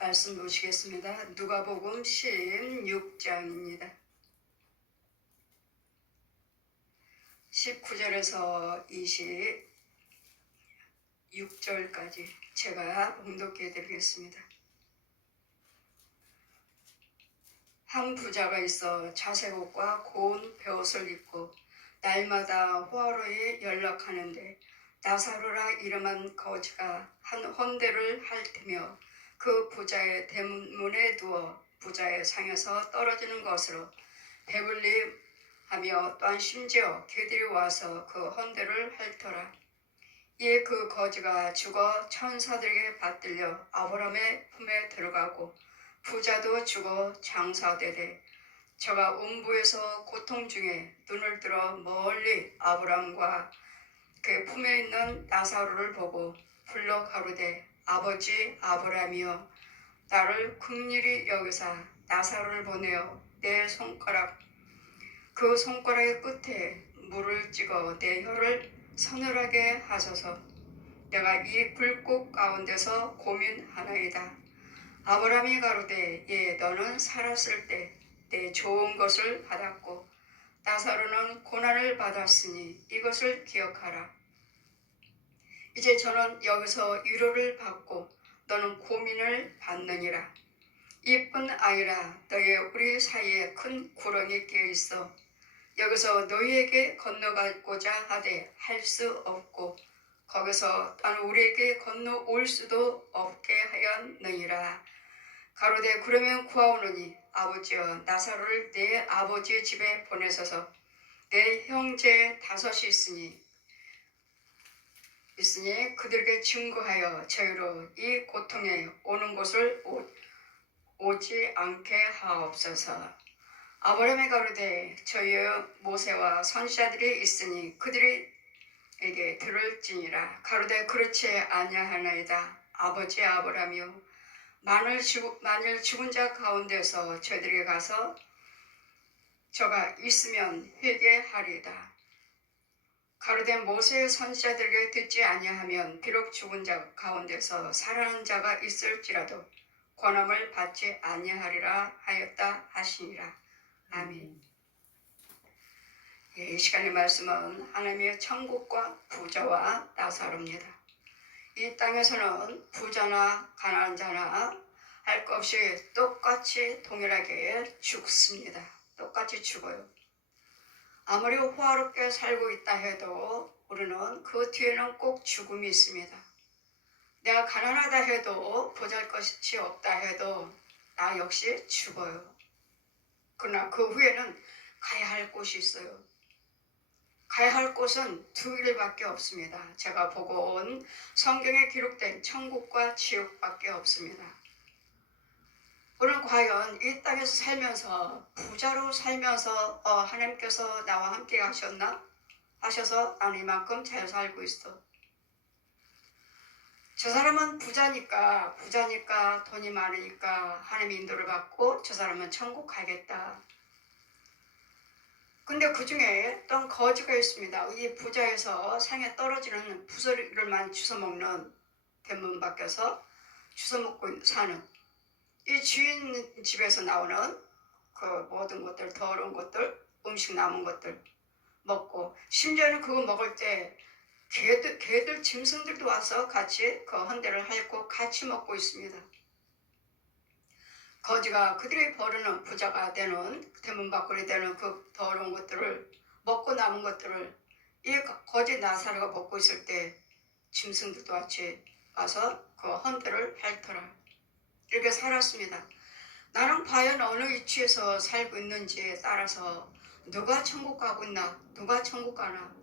말씀 보시겠습니다. 누가복음 16장입니다. 19절에서 26절까지 제가 봉독해 드리겠습니다. 한 부자가 있어 자색 옷과 고운 베옷을 입고 날마다 호화로에 연락하는데 나사로라 이름한 거지가 한 헌대를 핥으며 그 부자의 대문에 누워 부자의 상에서 떨어지는 것으로 배불리하며 또한 심지어 개들이 와서 그 헌대를 핥더라. 이에 그 거지가 죽어 천사들에게 받들려 아브라함의 품에 들어가고 부자도 죽어 장사되되 저가 음부에서 고통 중에 눈을 들어 멀리 아브라함과 그 품에 있는 나사로를 보고 불러 가로되 아버지 아브라함이여 나를 긍휼히 여기사 나사로를 보내어 내 손가락의 끝에 물을 찍어 내 혀를 서늘하게 하소서. 내가 이 불꽃 가운데서 고민하나이다. 아브라함이 가로되 예 너는 살았을 때 내 좋은 것을 받았고 나사로는 고난을 받았으니 이것을 기억하라. 이제 저는 여기서 위로를 받고 너는 고민을 받느니라. 이뿐 아니라 너희 우리 사이에 큰 구렁이 끼어 있어 여기서 너희에게 건너가고자 하되 할 수 없고 거기서 또한 우리에게 건너올 수도 없게 하였느니라. 가로되 그러면 구하오노니 아버지여 나사로를 내 아버지의 집에 보내소서. 내 형제 5이 있으니 그들에게 증거하여 저희로 이 고통에 오는 곳을 오지 않게 하옵소서. 아브라함이 가로되 저희의 모세와 선지자들이 있으니 그들에게 들을지니라. 가로되 그렇지 아니하나이다. 아버지 아브라함이여 만일 죽은 자 가운데서 저희들에게 가서 저가 있으면 회개하리이다. 가로되 모세의 선지자들에게 듣지 아니하면 비록 죽은 자 가운데서 살아난 자가 있을지라도 권함을 받지 아니하리라 하였다 하시니라. 아멘. 이 시간의 말씀은 하나님의 천국과 부자와 나사로입니다. 이 땅에서는 부자나 가난한 자나 할 것 없이 똑같이 동일하게 죽습니다. 똑같이 죽어요. 아무리 호화롭게 살고 있다 해도 우리는 그 뒤에는 꼭 죽음이 있습니다. 내가 가난하다 해도 보잘것이 없다 해도 나 역시 죽어요. 그러나 그 후에는 가야 할 곳이 있어요. 가야 할 곳은 두 길밖에 없습니다. 제가 보고 온 성경에 기록된 천국과 지옥밖에 없습니다. 우리는 과연 이 땅에서 살면서 부자로 살면서 하나님께서 나와 함께 하셔서 나는 이만큼 잘 살고 있어. 저 사람은 부자니까 돈이 많으니까 하나님의 인도를 받고 저 사람은 천국 가겠다. 근데 그 중에 또 거지가 있습니다. 이 부자에서 상에 떨어지는 부스러기를 많이 주워먹는 대문 밖에서 주워먹고 사는 이 주인 집에서 나오는 그 모든 것들, 더러운 것들, 음식 남은 것들 먹고 심지어는 그거 먹을 때 개들, 짐승들도 와서 같이 그 헌대를 핥고 같이 먹고 있습니다. 거지가 그들이 버리는 부자가 되는 대문 밖으로 되는 그 더러운 것들을 먹고 남은 것들을 이 거지 나사로가 먹고 있을 때 짐승들도 같이 와서 그 헌대를 핥더라. 이렇게 살았습니다. 나는 과연 어느 위치에서 살고 있는지에 따라서 누가 천국 가고 있나 누가 천국 가나.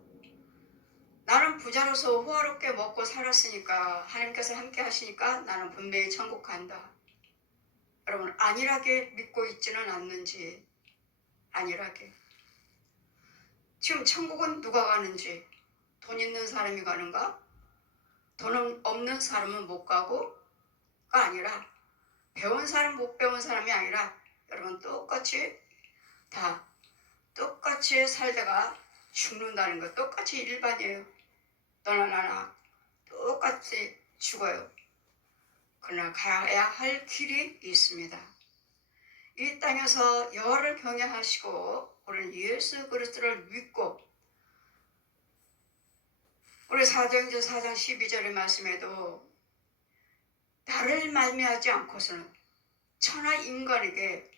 나는 부자로서 호화롭게 먹고 살았으니까 하나님께서 함께 하시니까 나는 분명히 천국 간다. 여러분 안일하게 믿고 있지는 않는지. 안일하게 지금 천국은 누가 가는지 돈 있는 사람이 가는가? 돈 없는 사람은 못 가고가 아니라 배운 사람 못 배운 사람이 아니라 여러분 똑같이 살다가 죽는다는 거 똑같이 일반이에요. 너나 나나 똑같이 죽어요. 그러나 가야 할 길이 있습니다. 이 땅에서 여를 경외하시고 우리는 예수 그리스도를 믿고, 우리 사도행전 4장 12절의 말씀에도 나를 말미하지 않고서는 천하 인간에게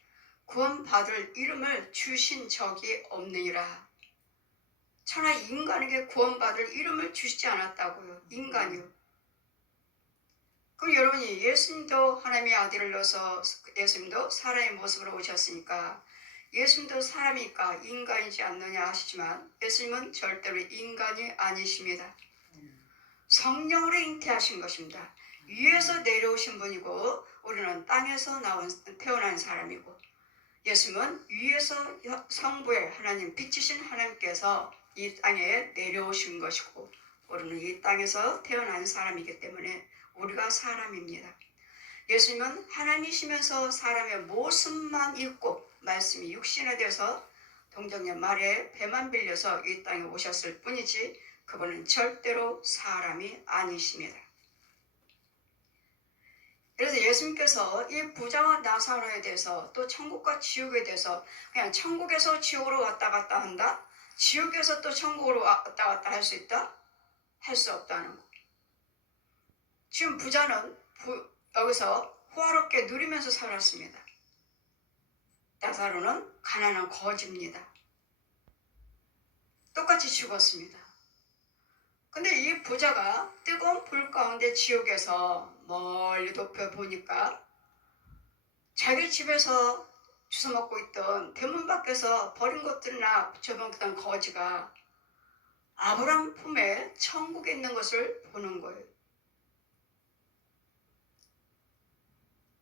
구원받을 이름을 주신 적이 없느니라. 천하 인간에게 구원받을 이름을 주시지 않았다고요. 인간이요. 그럼 여러분이 예수님도 하나님의 아들을 넣어서 예수님도 사람의 모습으로 오셨으니까 예수님도 사람이니까 인간이지 않느냐 하시지만 예수님은 절대로 인간이 아니십니다. 성령으로 잉태하신 것입니다. 위에서 내려오신 분이고 우리는 땅에서 태어난 사람이고, 예수님은 위에서 성부의 하나님, 빛이신 하나님께서 이 땅에 내려오신 것이고 우리는 이 땅에서 태어난 사람이기 때문에 우리가 사람입니다. 예수님은 하나님이시면서 사람의 모습만 입고 말씀이 육신에 대해서 동정녀 말에 배만 빌려서 이 땅에 오셨을 뿐이지 그분은 절대로 사람이 아니십니다. 그래서 예수님께서 이 부자와 나사로에 대해서 또 천국과 지옥에 대해서 그냥 천국에서 지옥으로 왔다 갔다 한다? 지옥에서 또 천국으로 왔다 갔다 할 수 있다? 할 수 없다는 거. 지금 부자는 여기서 호화롭게 누리면서 살았습니다. 나사로는 가난한 거지입니다. 똑같이 죽었습니다. 근데 이 부자가 뜨거운 불 가운데 지옥에서 멀리 높여 보니까 자기 집에서 주워 먹고 있던 대문 밖에서 버린 것들이나 붙여먹던 거지가 아브라함 품에 천국에 있는 것을 보는 거예요.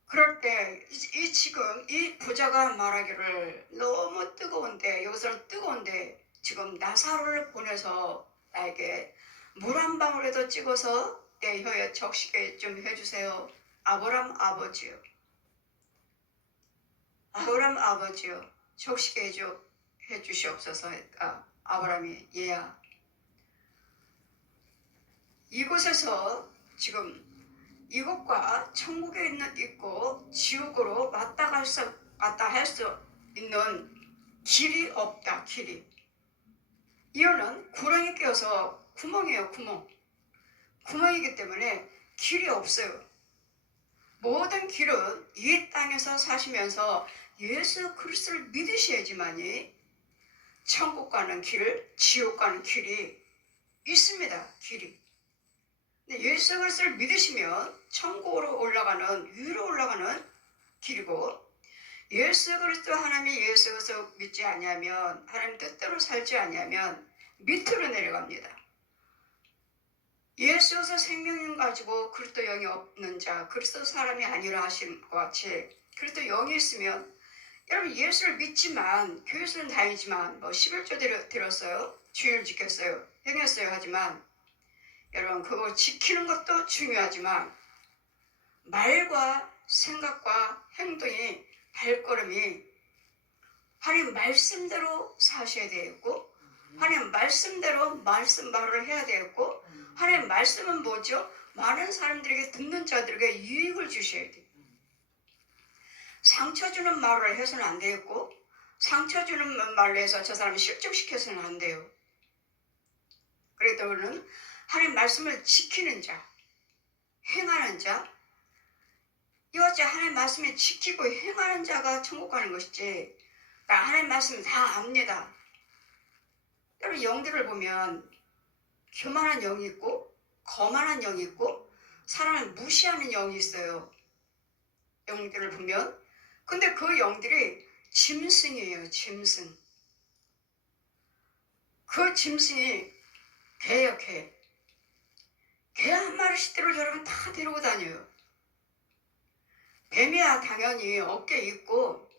그럴 때 지금 이 부자가 말하기를 너무 뜨거운데, 여기서는 뜨거운데 지금 나사로를 보내서 나에게 물 한 방울에도 찍어서 내 혀에 적시게 좀 해주세요. 아브라함 아버지요. 아브라함 아버지요. 적시게 해주시옵소서. 아브라함이 얘야. 이곳에서 지금 이곳과 천국에 있고 지옥으로 왔다 할 수 있는 길이 없다. 길이. 이유는 구렁이 끼어서 구멍이에요. 구멍이기 때문에 길이 없어요. 모든 길은 이 땅에서 사시면서 예수 그리스도를 믿으셔야지만이 천국 가는 길, 지옥 가는 길이 있습니다. 길이. 근데 예수 그리스도를 믿으시면 천국으로 올라가는, 위로 올라가는 길이고, 예수 그리스도 하나님이 예수 그리스도 믿지 않냐면, 하나님 뜻대로 살지 않냐면 밑으로 내려갑니다. 예수에서 생명력 가지고 그리스도 영이 없는 자, 그리스도 사람이 아니라 하신 것 같이 그리스도 영이 있으면, 여러분 예수를 믿지만, 교회에서는 다니지만, 11조 드렸어요, 주일 지켰어요, 행했어요 하지만, 여러분 그거 지키는 것도 중요하지만 말과 생각과 행동이, 발걸음이 하나님 말씀대로 사셔야 되겠고, 하나님 말씀대로 말을 해야 되겠고, 하나님 말씀은 뭐죠? 많은 사람들에게, 듣는 자들에게 유익을 주셔야 돼요. 상처 주는 말을 해서는 안 되겠고, 상처 주는 말로 해서 저 사람을 실족시켜서는 안 돼요. 그래도 우리는 하나님 말씀을 지키는 자, 행하는 자, 이것이 하나님 말씀을 지키고 행하는 자가 천국 가는 것이지, 나 하나님 말씀 다 압니다. 여러분 영들을 보면 교만한 영이 있고 거만한 영이 있고 사람을 무시하는 영이 있어요. 영들을 보면. 근데 그 영들이 짐승이에요. 짐승. 그 짐승이 개예요. 개. 개 한 마리씩대로 여러분 다 데리고 다녀요. 뱀이야 당연히 어깨에 있고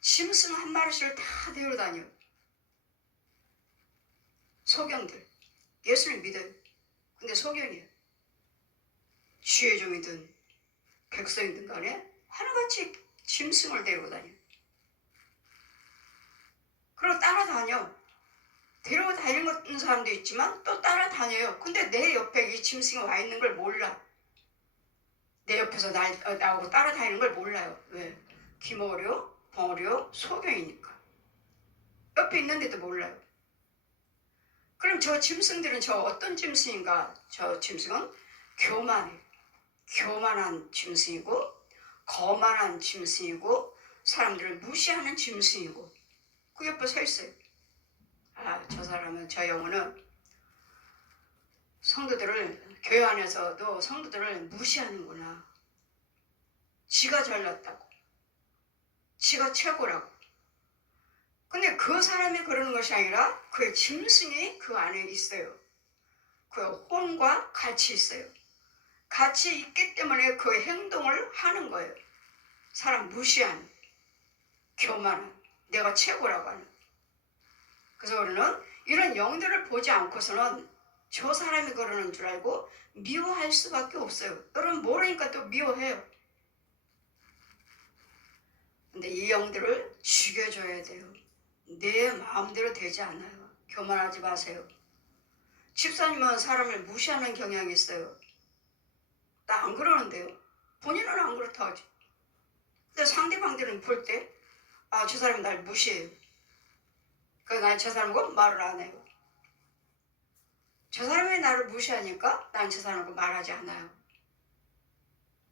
짐승 한 마리씩을 다 데리고 다녀요. 소경들. 예수를 믿어요. 근데 소경이에요. 주의 종이든 백성이든 간에 하나같이 짐승을 데리고 다녀요. 그리고 따라다녀. 데려다니는 사람도 있지만 또 따라다녀요. 근데 내 옆에 이 짐승이 와 있는 걸 몰라. 내 옆에서 나하고 따라다니는 걸 몰라요. 왜? 기머려, 벙어려, 소경이니까. 옆에 있는데도 몰라요. 그럼 저 짐승들은 저 어떤 짐승인가? 저 짐승은 교만해. 교만한 짐승이고, 거만한 짐승이고, 사람들을 무시하는 짐승이고, 그 옆에 서 있어요. 아, 저 사람은, 저 영혼은 성도들을, 교회 안에서도 성도들을 무시하는구나. 지가 잘났다고. 지가 최고라고. 근데 그 사람이 그러는 것이 아니라 그의 짐승이 그 안에 있어요. 그의 혼과 같이 있어요. 같이 있기 때문에 그 행동을 하는 거예요. 사람 무시하는, 교만한, 내가 최고라고 하는. 그래서 우리는 이런 영들을 보지 않고서는 저 사람이 그러는 줄 알고 미워할 수밖에 없어요. 여러분 모르니까 또 미워해요. 근데 이 영들을 죽여줘야 돼요. 내 마음대로 되지 않아요. 교만하지 마세요. 집사님은 사람을 무시하는 경향이 있어요. 나 안 그러는데요. 본인은 안 그렇다 하지. 근데 상대방들은 볼 때, 아, 저 사람이 날 무시해요. 그래서 난 저 사람하고 말을 안 해요. 저 사람이 나를 무시하니까 난 저 사람하고 말하지 않아요.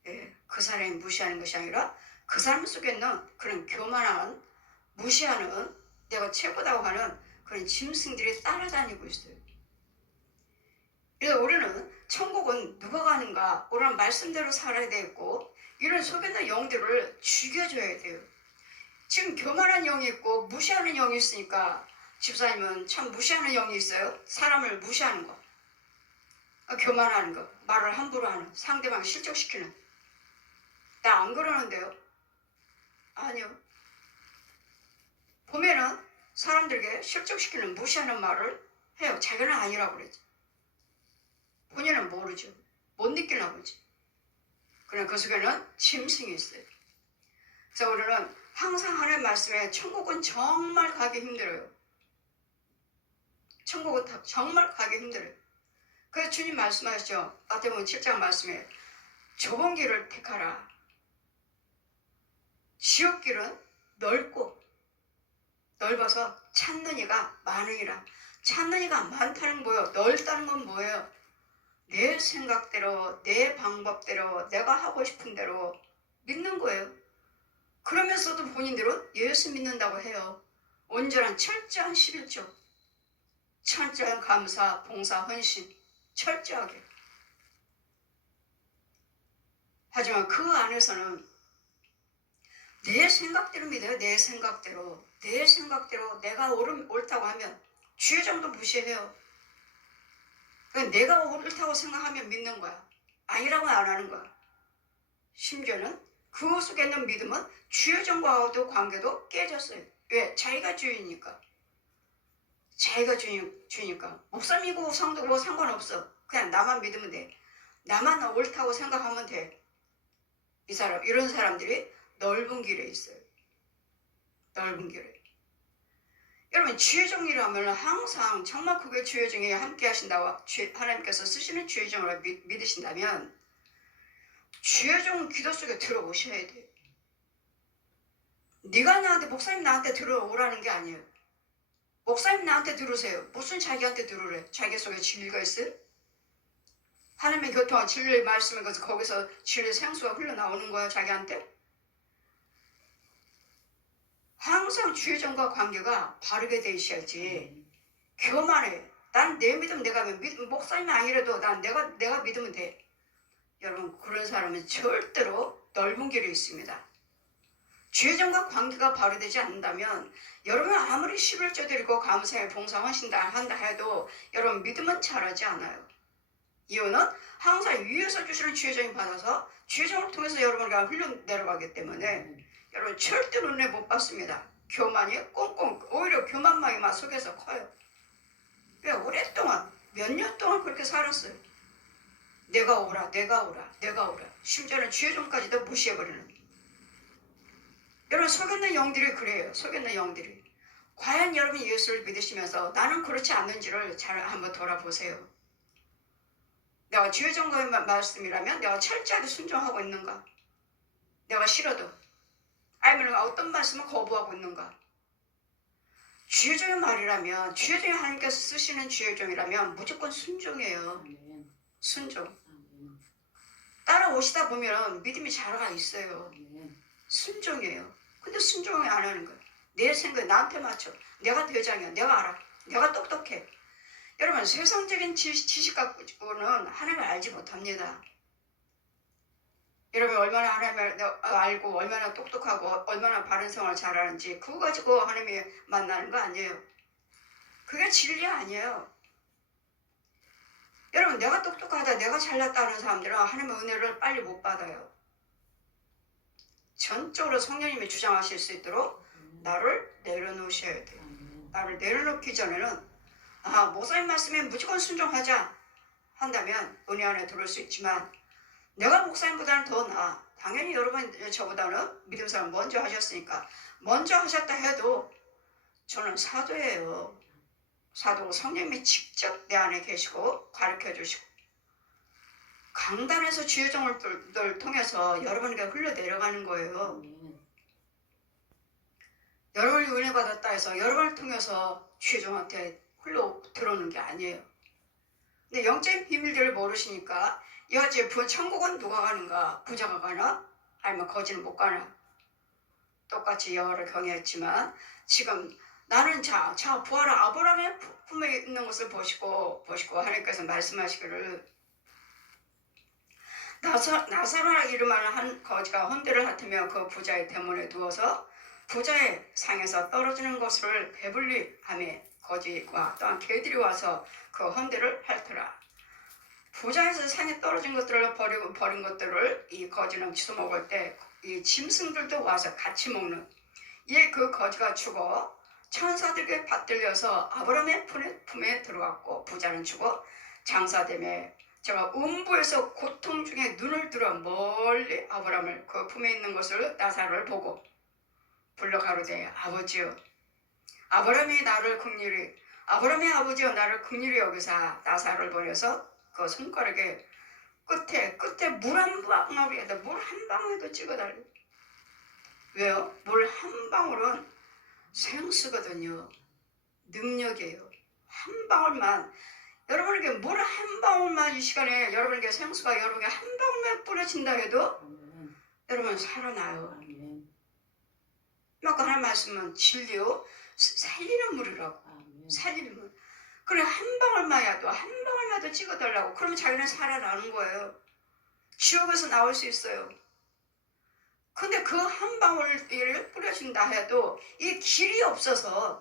예, 그 사람이 무시하는 것이 아니라 그 사람 속에 있는 그런 교만한, 무시하는, 내가 최고다고 하는 그런 짐승들이 따라다니고 있어요. 그래서 우리는 천국은 누가 가는가? 우리는 말씀대로 살아야 되고 이런 속에 있는 영들을 죽여줘야 돼요. 지금 교만한 영이 있고 무시하는 영이 있으니까 집사님은 참 무시하는 영이 있어요. 사람을 무시하는 거. 교만하는 거. 말을 함부로 하는. 상대방 실족시키는. 나 안 그러는데요. 아니요. 보면은 사람들에게 실족시키는 무시하는 말을 해요. 자기는 아니라고 그랬죠. 본인은 모르죠. 못 느끼나 보지. 그러나 그 속에는 짐승이 있어요. 그래서 우리는 항상 하나님 말씀에 천국은 정말 가기 힘들어요. 천국은 정말 가기 힘들어요. 그래서 주님 말씀하시죠. 마태복음 7장 말씀에 좁은 길을 택하라. 지옥길은 넓어서 찾는 이가 많으니라. 찾는 이가 많다는 뭐예요? 넓다는 건 뭐예요? 내 생각대로, 내 방법대로, 내가 하고 싶은 대로 믿는 거예요. 그러면서도 본인들은 예수 믿는다고 해요. 온전한 철저한 11조, 철저한 감사, 봉사, 헌신, 철저하게. 하지만 그 안에서는 내 생각대로 믿어요. 내 생각대로 내가 옳다고 하면 주의 정도 무시해요. 그러니까 내가 옳다고 생각하면 믿는 거야. 아니라고 안 하는 거야. 심지어는 그 속에 있는 믿음은 주의 정과와도 관계도 깨졌어요. 왜? 자기가 주인이니까. 자기가 주니까. 목사님이고 성도고 상관없어. 그냥 나만 믿으면 돼. 나만 옳다고 생각하면 돼. 이런 사람들이 넓은 길에 있어요. 넓은 길에. 여러분 주의 정이라면 항상 정말 그게 주의 정에 함께 하신다고 하나님께서 쓰시는 주의 정을 믿으신다면 주의 정 기도 속에 들어오셔야 돼요. 네가 나한테 목사님 나한테 들어오라는 게 아니에요. 목사님 나한테 들으세요. 무슨 자기한테 들으래? 자기 속에 진리가 있어요? 하나님의 교통한 진리의 말씀을 거기서 진리의 생수가 흘러나오는 거야 자기한테? 항상 주의 정과 관계가 바르게 돼 있어야지. 교만해. 난 내 믿음 내가 목사님이 아니라도 난 내가 믿으면 돼. 여러분 그런 사람은 절대로 넓은 길에 있습니다. 주의 정과 관계가 바르되지 않는다면 여러분 아무리 11조 드리고 감사에 봉사 헌신다 한다 해도 여러분 믿음은 자라지 않아요. 이유는 항상 위에서 주시는 주의 정이 받아서 주의 정을 통해서 여러분과 흘러내려가기 때문에 여러분 절대로 은혜 못 받습니다. 교만이 꽁꽁 오히려 교만망이 막 속에서 커요. 왜? 오랫동안 몇 년 동안 그렇게 살았어요. 내가 오라. 심지어는 주의 종까지도 무시해버리는. 여러분 속에 있는 영들이 그래요. 속에 있는 영들이 과연 여러분 예수를 믿으시면서 나는 그렇지 않는지를 잘 한번 돌아보세요. 내가 주의 정도의 말씀이라면 내가 철저하게 순종하고 있는가? 내가 싫어도 아니면 어떤 말씀을 거부하고 있는가? 주의 종의 말이라면, 주의 종이 하나님께서 쓰시는 주의 종이라면 무조건 순종이에요. 순종. 따라오시다 보면 믿음이 자라가 있어요. 순종이에요. 근데 순종을 안 하는 거예요. 내 생각에 나한테 맞춰. 내가 대장이야. 내가 알아. 내가 똑똑해. 여러분, 세상적인 지식 갖고는 하나님을 알지 못합니다. 여러분, 얼마나 하나님을 알고 얼마나 똑똑하고 얼마나 바른 생활을 잘하는지 그거 가지고 하나님이 만나는 거 아니에요. 그게 진리 아니에요. 여러분, 내가 똑똑하다, 내가 잘났다 하는 사람들은 하나님의 은혜를 빨리 못 받아요. 전적으로 성령님이 주장하실 수 있도록 나를 내려놓으셔야 돼요. 나를 내려놓기 전에는 목사님 말씀에 무조건 순종하자 한다면 은혜 안에 들어올 수 있지만 내가 목사님보다는 더 나아. 당연히 여러분 저보다는 믿음 사람 먼저 하셨으니까 먼저 하셨다 해도 저는 사도예요. 사도고 성령님이 직접 내 안에 계시고 가르쳐 주시고 강단에서 주의 종을 통해서 여러분에게 흘러내려가는 거예요. 여러분이 은혜 받았다 해서 여러분을 통해서 주의 종한테 흘러 들어오는 게 아니에요. 근데 영적인 비밀들을 모르시니까 여지 천국은 누가 가는가? 부자가 가나? 아니면 거지는 못 가나? 똑같이 여호와를 경외했지만 지금 나는 자 부활한 아브라함의 품에 있는 것을 보시고 하나님께서 말씀하시기를 나사로라 이름하는 한 거지가 헌대를 핫으며 그 부자의 대문에 누워서 부자의 상에서 떨어지는 것을 배불리 하며 거지와 또한 개들이 와서 그 헌대를 핥더라. 부자에서 상에 떨어진 것들을 버린 것들을 이 거지는 주워 먹을 때 이 짐승들도 와서 같이 먹는 이에 그 거지가 죽어 천사들에게 받들려서 아브라함의 품에 들어갔고 부자는 죽어 장사됨에 제가 음부에서 고통 중에 눈을 들어 멀리 아브라함을 그 품에 있는 것을 나사로를 보고 불러 가로되 아버지여 아브라함의 아버지여 나를 긍휼히 여기사 나사로를 보내서 그 손가락에 끝에 물 한 방울이라도 물 한 방울도 찍어달래. 왜요? 물 한 방울은 생수거든요. 능력이에요. 한 방울만 여러분에게 물 한 방울만 이 시간에 여러분에게 생수가 여러분에게 한 방울만 뿌려진다 해도 여러분 살아나요. 아까 하는 말씀은 진리요 살리는 물이라고. 살리는 물. 그래 한 방울만도 찍어달라고. 그러면 자기는 살아나는 거예요. 지옥에서 나올 수 있어요. 근데 그 한 방울을 뿌려준다 해도 이 길이 없어서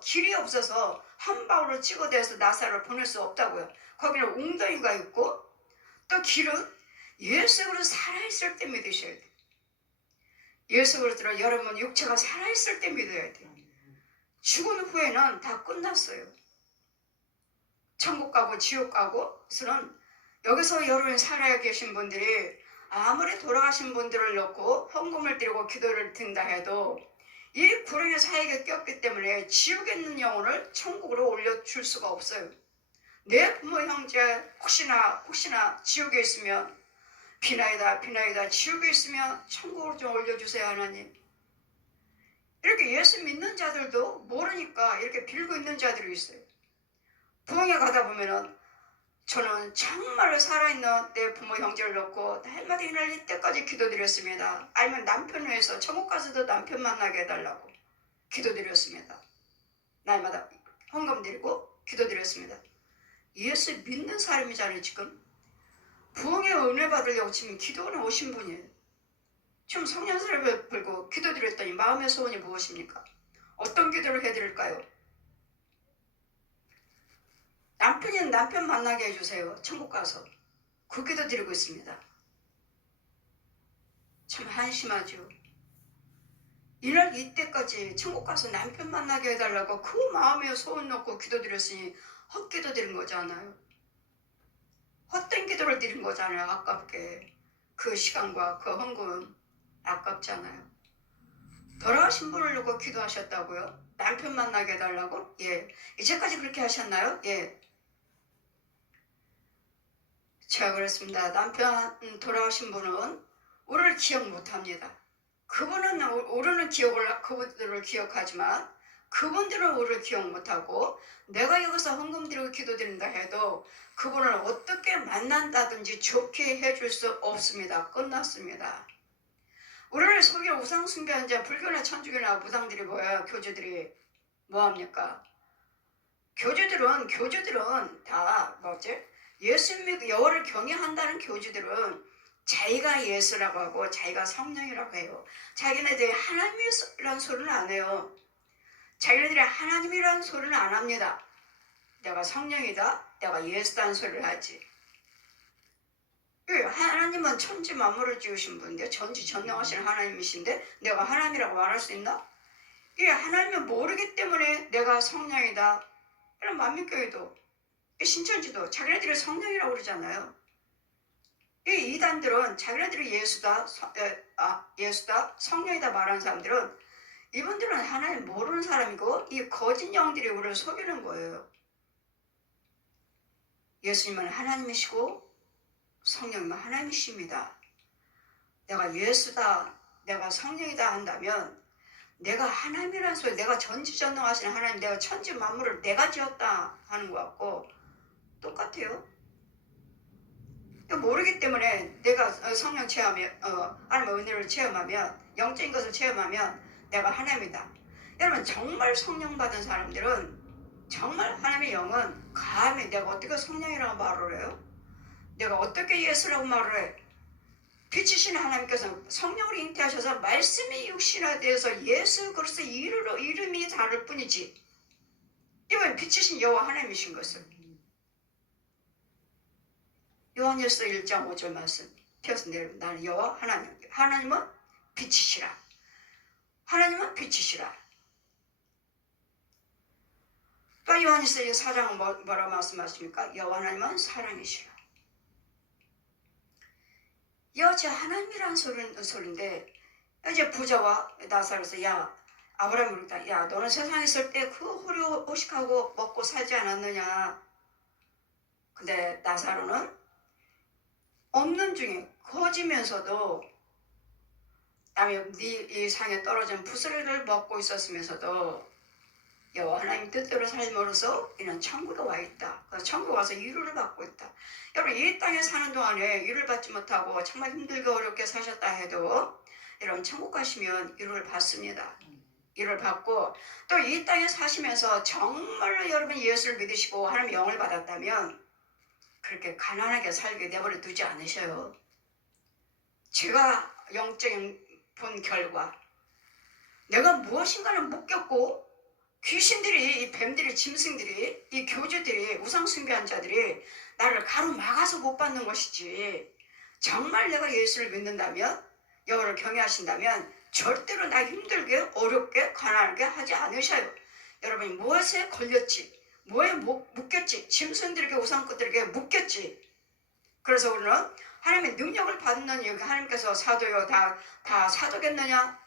한 방울을 찍어대서 나사를 보낼 수 없다고요. 거기는 웅덩이가 있고 또 길은 예수 그리스도 살아있을 때 믿으셔야 돼요. 예수 그리스도 여러분 육체가 살아있을 때 믿어야 돼요. 죽은 후에는 다 끝났어요. 천국 가고 지옥 가고 그래서는 여기서 여러분이 살아 계신 분들이 아무리 돌아가신 분들을 놓고 헌금을 드리고 기도를 든다 해도 이 구름의 사이에 꼈기 때문에 지옥에 있는 영혼을 천국으로 올려줄 수가 없어요. 내 부모 형제 혹시나 지옥에 있으면 비나이다 지옥에 있으면 천국으로 좀 올려주세요 하나님. 이렇게 예수 믿는 자들도 모르니까 이렇게 빌고 있는 자들이 있어요. 부흥에 가다 보면은 저는 정말로 살아있는 내 부모 형제를 놓고 날마다 이날 때까지 기도드렸습니다. 아니면 남편을 위해서 천국 가서도 남편 만나게 해달라고 기도드렸습니다. 날마다 헌금 드리고 기도드렸습니다. 예수 믿는 사람이잖아요. 지금 부흥의 은혜 받으려고 지금 기도원에 오신 분이에요. 지금 성령세례를 불고 기도드렸더니 마음의 소원이 무엇입니까? 어떤 기도를 해드릴까요? 남편이 남편 만나게 해주세요. 천국 가서. 그 기도 드리고 있습니다. 참 한심하죠. 이날 이때까지 천국 가서 남편 만나게 해달라고 그 마음에 소원 놓고 기도 드렸으니 헛기도 드린 거잖아요. 헛된 기도를 드린 거잖아요. 아깝게. 그 시간과 그 헌금은 아깝잖아요. 돌아가신 분을 놓고 기도하셨다고요? 남편 만나게 해달라고? 예. 이제까지 그렇게 하셨나요? 예. 제가 그랬습니다. 남편 돌아가신 분은 우리를 기억 못합니다. 그분은 우리는 그분들을 기억하지만 그분들은 우리를 기억 못하고 내가 여기서 헌금 드리고 기도드린다 해도 그분을 어떻게 만난다든지 좋게 해줄 수 없습니다. 끝났습니다. 우리를 속여 우상 숭배한 자 불교나 천주교나 무당들이 뭐야? 교주들이 뭐합니까? 교주들은 다 뭐지? 예수 믿고 여호와를 경외한다는 교주들은 자기가 예수라고 하고 자기가 성령이라고 해요. 자기네들이 하나님이라는 소리는 안 해요. 자기네들이 하나님이라는 소리는 안 합니다. 내가 성령이다, 내가 예수다는 소리를 하지. 하나님은 천지 만물을 지으신 분인데 전지전능하신 하나님이신데 내가 하나님이라고 말할 수 있나? 하나님을 모르기 때문에 내가 성령이다. 이런 만민교회도 신천지도 자기네들이 성령이라고 그러잖아요. 이 이단들은 자기네들이 예수다, 성령이다 말하는 사람들은 이분들은 하나님 모르는 사람이고 이 거짓 영들이 우리를 속이는 거예요. 예수님은 하나님이시고 성령님은 하나님이십니다. 내가 예수다, 내가 성령이다 한다면 내가 하나님이라는 소리, 내가 전지전능하신 하나님, 내가 천지 만물을 내가 지었다 하는 것 같고 똑같아요. 모르기 때문에 내가 성령 체험하면, 하나님의 은혜를 체험하면, 영적인 것을 체험하면 내가 하나님이다. 여러분 정말 성령 받은 사람들은 정말 하나님의 영은 감히 내가 어떻게 성령이라고 말을 해요? 내가 어떻게 예수라고 말을 해? 빛이신 하나님께서 성령으로 잉태하셔서 말씀이 육신화되어서 예수 그리스도 이름이 다를 뿐이지. 이건 빛이신 여호와 하나님이신 것을. 요한일서 1장 5절 말씀 펴서 내려 나는 여호와 하나님은 빛이시라. 하나님은 빛이시라. 또 요한일서 4장은 뭐라 말씀하십니까? 여호와 하나님은 사랑이시라. 여자 하나님이란 소리인데 이제 부자와 나사로서 야 아브라함이 그랬다. 야 너는 세상에 있을 때 그 호식하고 먹고 살지 않았느냐. 근데 나사로는 없는 중에 거지면서도 남의 이 상에 떨어진 부스러기를 먹고 있었으면서도 여호와 하나님 뜻대로 삶으로써 이는 천국에 와 있다. 그래서 천국 와서 위로를 받고 있다. 여러분 이 땅에 사는 동안에 위로를 받지 못하고 정말 힘들게 어렵게 사셨다 해도 여러분 천국 가시면 위로를 받습니다. 위로를 받고 또 이 땅에 사시면서 정말로 여러분 예수를 믿으시고 하나님의 영을 받았다면 그렇게 가난하게 살게 내버려 두지 않으셔요. 제가 영적인 본 결과 내가 무엇인가를 못 겪고 귀신들이, 이 뱀들이, 짐승들이, 이 교주들이, 우상숭배한 자들이 나를 가로막아서 못 받는 것이지 정말 내가 예수를 믿는다면 여호와를 경외하신다면 절대로 나 힘들게 어렵게 가난하게 하지 않으셔요. 여러분이 무엇에 걸렸지, 뭐에 묶였지, 짐승들에게 우상꾼들에게 묶였지. 그래서 우리는 하나님의 능력을 받는 여기 하나님께서 사도요 다 사도겠느냐,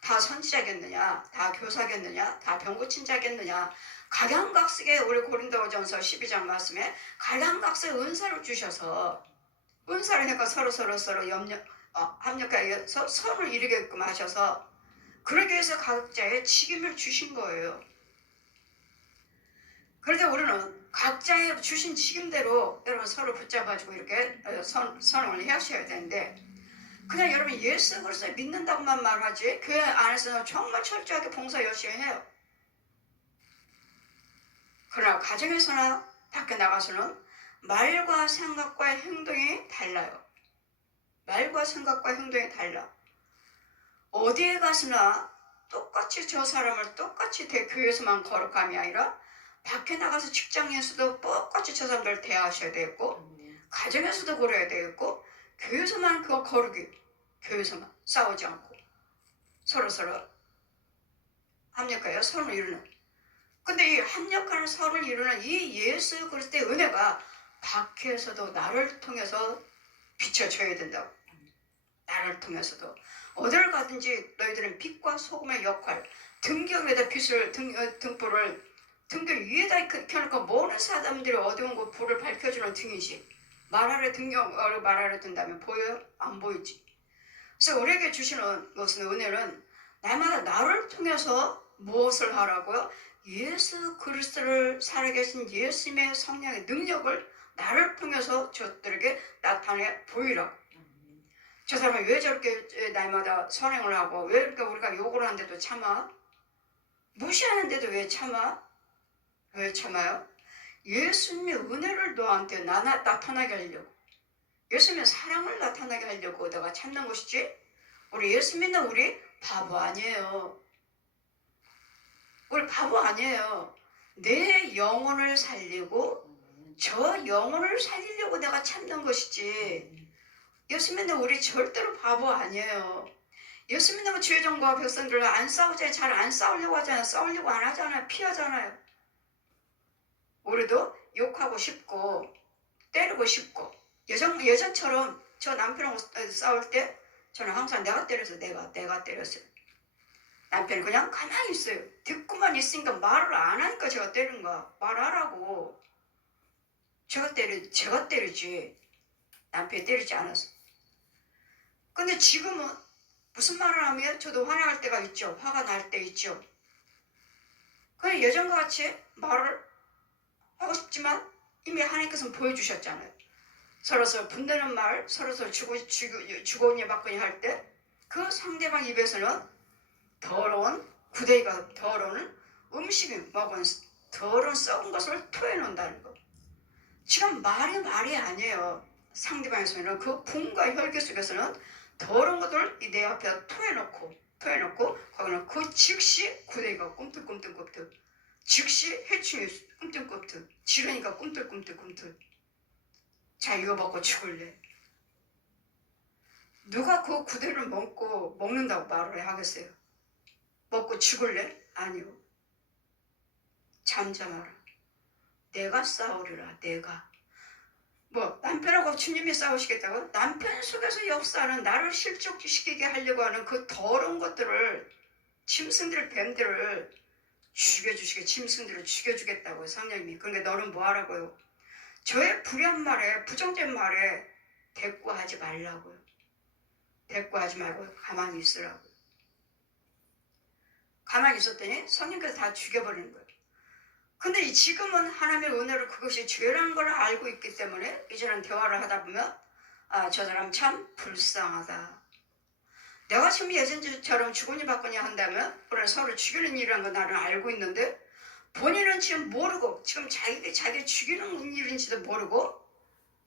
다 선지자겠느냐, 다 교사겠느냐, 다 병고친자겠느냐. 각양각색의 우리 고린도전서 12장 말씀에 각양각색 은사를 주셔서 은사를 해서 서로 합력하여서 선을 이루게끔 하셔서 그러기 위해서 각자의 직임을 주신 거예요. 그래서 우리는 각자의 주신 직임대로 여러분 서로 붙잡아주고 이렇게 선을 하셔야 되는데 그냥 여러분 예수 그리스도 믿는다고만 말하지 교회 안에서는 정말 철저하게 봉사 열심히 해요. 그러나 가정에서나 밖에 나가서는 말과 생각과 행동이 달라요. 말과 생각과 행동이 달라. 어디에 가서나 똑같이 저 사람을 똑같이 교회에서만 거룩함이 아니라 밖에 나가서 직장에서도 똑같이 저 사람들 대하셔야 되겠고 가정에서도 그래야 되겠고 교회에서만 그거 거룩이 교회에서만 싸우지 않고 서로 합력하여 선을 이루는. 근데 이 합력하는 선을 이루는 이 예수 그리스도의 은혜가 밖에서도 나를 통해서 비춰줘야 된다고. 나를 통해서도 어디를 가든지 너희들은 빛과 소금의 역할, 등경 위에다 빛을 등불을 등경 위에다 켜놓고 모든 사람들이 어두운 곳 불을 밝혀주는 등이지. 말 아래 등경을 말 아래 둔다면 보여요? 안 보이지. 그래서 우리에게 주시는 것은 은혜는 날마다 나를 통해서 무엇을 하라고요? 예수 그리스도를 살아계신 예수님의 성령의 능력을 나를 통해서 저들에게 나타내 보이라고. 저 사람은 왜 저렇게 날마다 선행을 하고 왜 이렇게 우리가 욕을 하는데도 참아? 무시하는데도 왜 참아? 왜 참아요? 예수님의 은혜를 너한테 나타나게 하려고, 예수님의 사랑을 나타나게 하려고 내가 참는 것이지, 우리 예수 믿는 우리 바보 아니에요. 우리 바보 아니에요. 내 영혼을 살리고 저 영혼을 살리려고 내가 참는 것이지, 예수 믿는 우리 절대로 바보 아니에요. 예수 믿는 주의종과 백성들과 안 싸우잖아요. 잘 안 싸우려고 하잖아요. 싸우려고 안 하잖아요. 피하잖아요. 우리도 욕하고 싶고 때리고 싶고, 예전처럼 저 남편하고 싸울 때 저는 항상 내가 때렸어요. 내가 때렸어요. 남편이 그냥 가만히 있어요. 듣고만 있으니까 말을 안 하니까 제가 때린 거야. 말하라고. 제가 때리지. 남편이 때리지 않았어. 근데 지금은 무슨 말을 하면 저도 화날 때가 있죠. 화가 날 때 있죠. 그냥 예전과 같이 말을 하고 싶지만 이미 하나님께서는 보여주셨잖아요. 서로서로 분대는 말, 서로서로 주거니 받거니 할 때 그 상대방 입에서는 더러운 구데기가, 더러운 음식이 먹은 더러운 썩은 것을 토해놓는다는 거. 지금 말이 아니에요. 상대방의 손에는 그 분과 혈기 속에서는 더러운 것을 내 앞에 토해놓고 거기는 그 즉시 구데기가 꿈틀꿈틀, 즉시 해충이 꿈틀꿈틀, 지르니까 꿈틀꿈틀. 자, 이거 먹고 죽을래. 누가 그 구데기를 먹는다고 말을 하겠어요? 먹고 죽을래? 아니요. 잠잠하라. 내가 싸우리라. 내가. 뭐 남편하고 주님이 싸우시겠다고? 남편 속에서 역사하는 나를 실족시키게 하려고 하는 그 더러운 것들을, 짐승들, 뱀들을 짐승들을 죽여주겠다고요. 성령님이. 그러니까 너는 뭐 하라고요? 저의 불의한 말에, 부정적인 말에 대꾸하지 말라고요. 대꾸하지 말고 가만히 있으라고요. 가만히 있었더니 성령께서 다 죽여버리는 거예요. 근데 지금은 하나님의 은혜로 그것이 죄라는 걸 알고 있기 때문에 이제는 대화를 하다 보면 저 사람 참 불쌍하다. 내가 지금 예전처럼 주거니 받거니 한다면 그런 서로 죽이는 일이라는 걸 나는 알고 있는데, 본인은 지금 모르고 지금 자기 죽이는 일인지도 모르고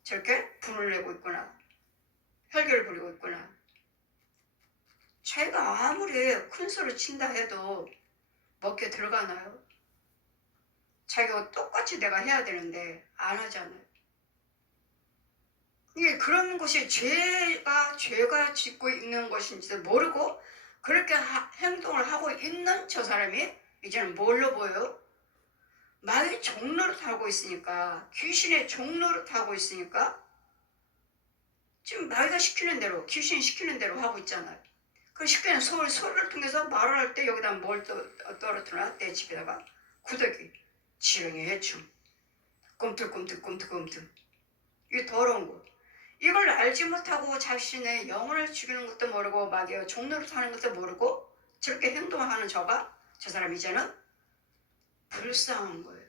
저렇게 분을 내고 있구나. 혈기를 부리고 있구나. 자기가 아무리 큰 소리 친다 해도 먹게 들어가나요? 자기가 똑같이 내가 해야 되는데 안 하잖아요. 이게 그런 것이 죄가 짓고 있는 것인지도 모르고 그렇게 행동을 하고 있는 저 사람이 이제는 뭘로 보여요? 마귀의 종노릇 하고 있으니까, 귀신의 종노릇 하고 있으니까 지금 마귀가 시키는 대로, 귀신이 시키는 대로 하고 있잖아요. 그 시키는 소리를 통해서 말을 할 때 여기다 뭘 떨어뜨려? 내 집에다가 구더기, 지렁이, 해충, 꿈틀. 이 더러운 거. 이걸 알지 못하고 자신의 영혼을 죽이는 것도 모르고 마귀의 종노릇 하는 것도 모르고 저렇게 행동하는 저 사람 이제는 불쌍한 거예요.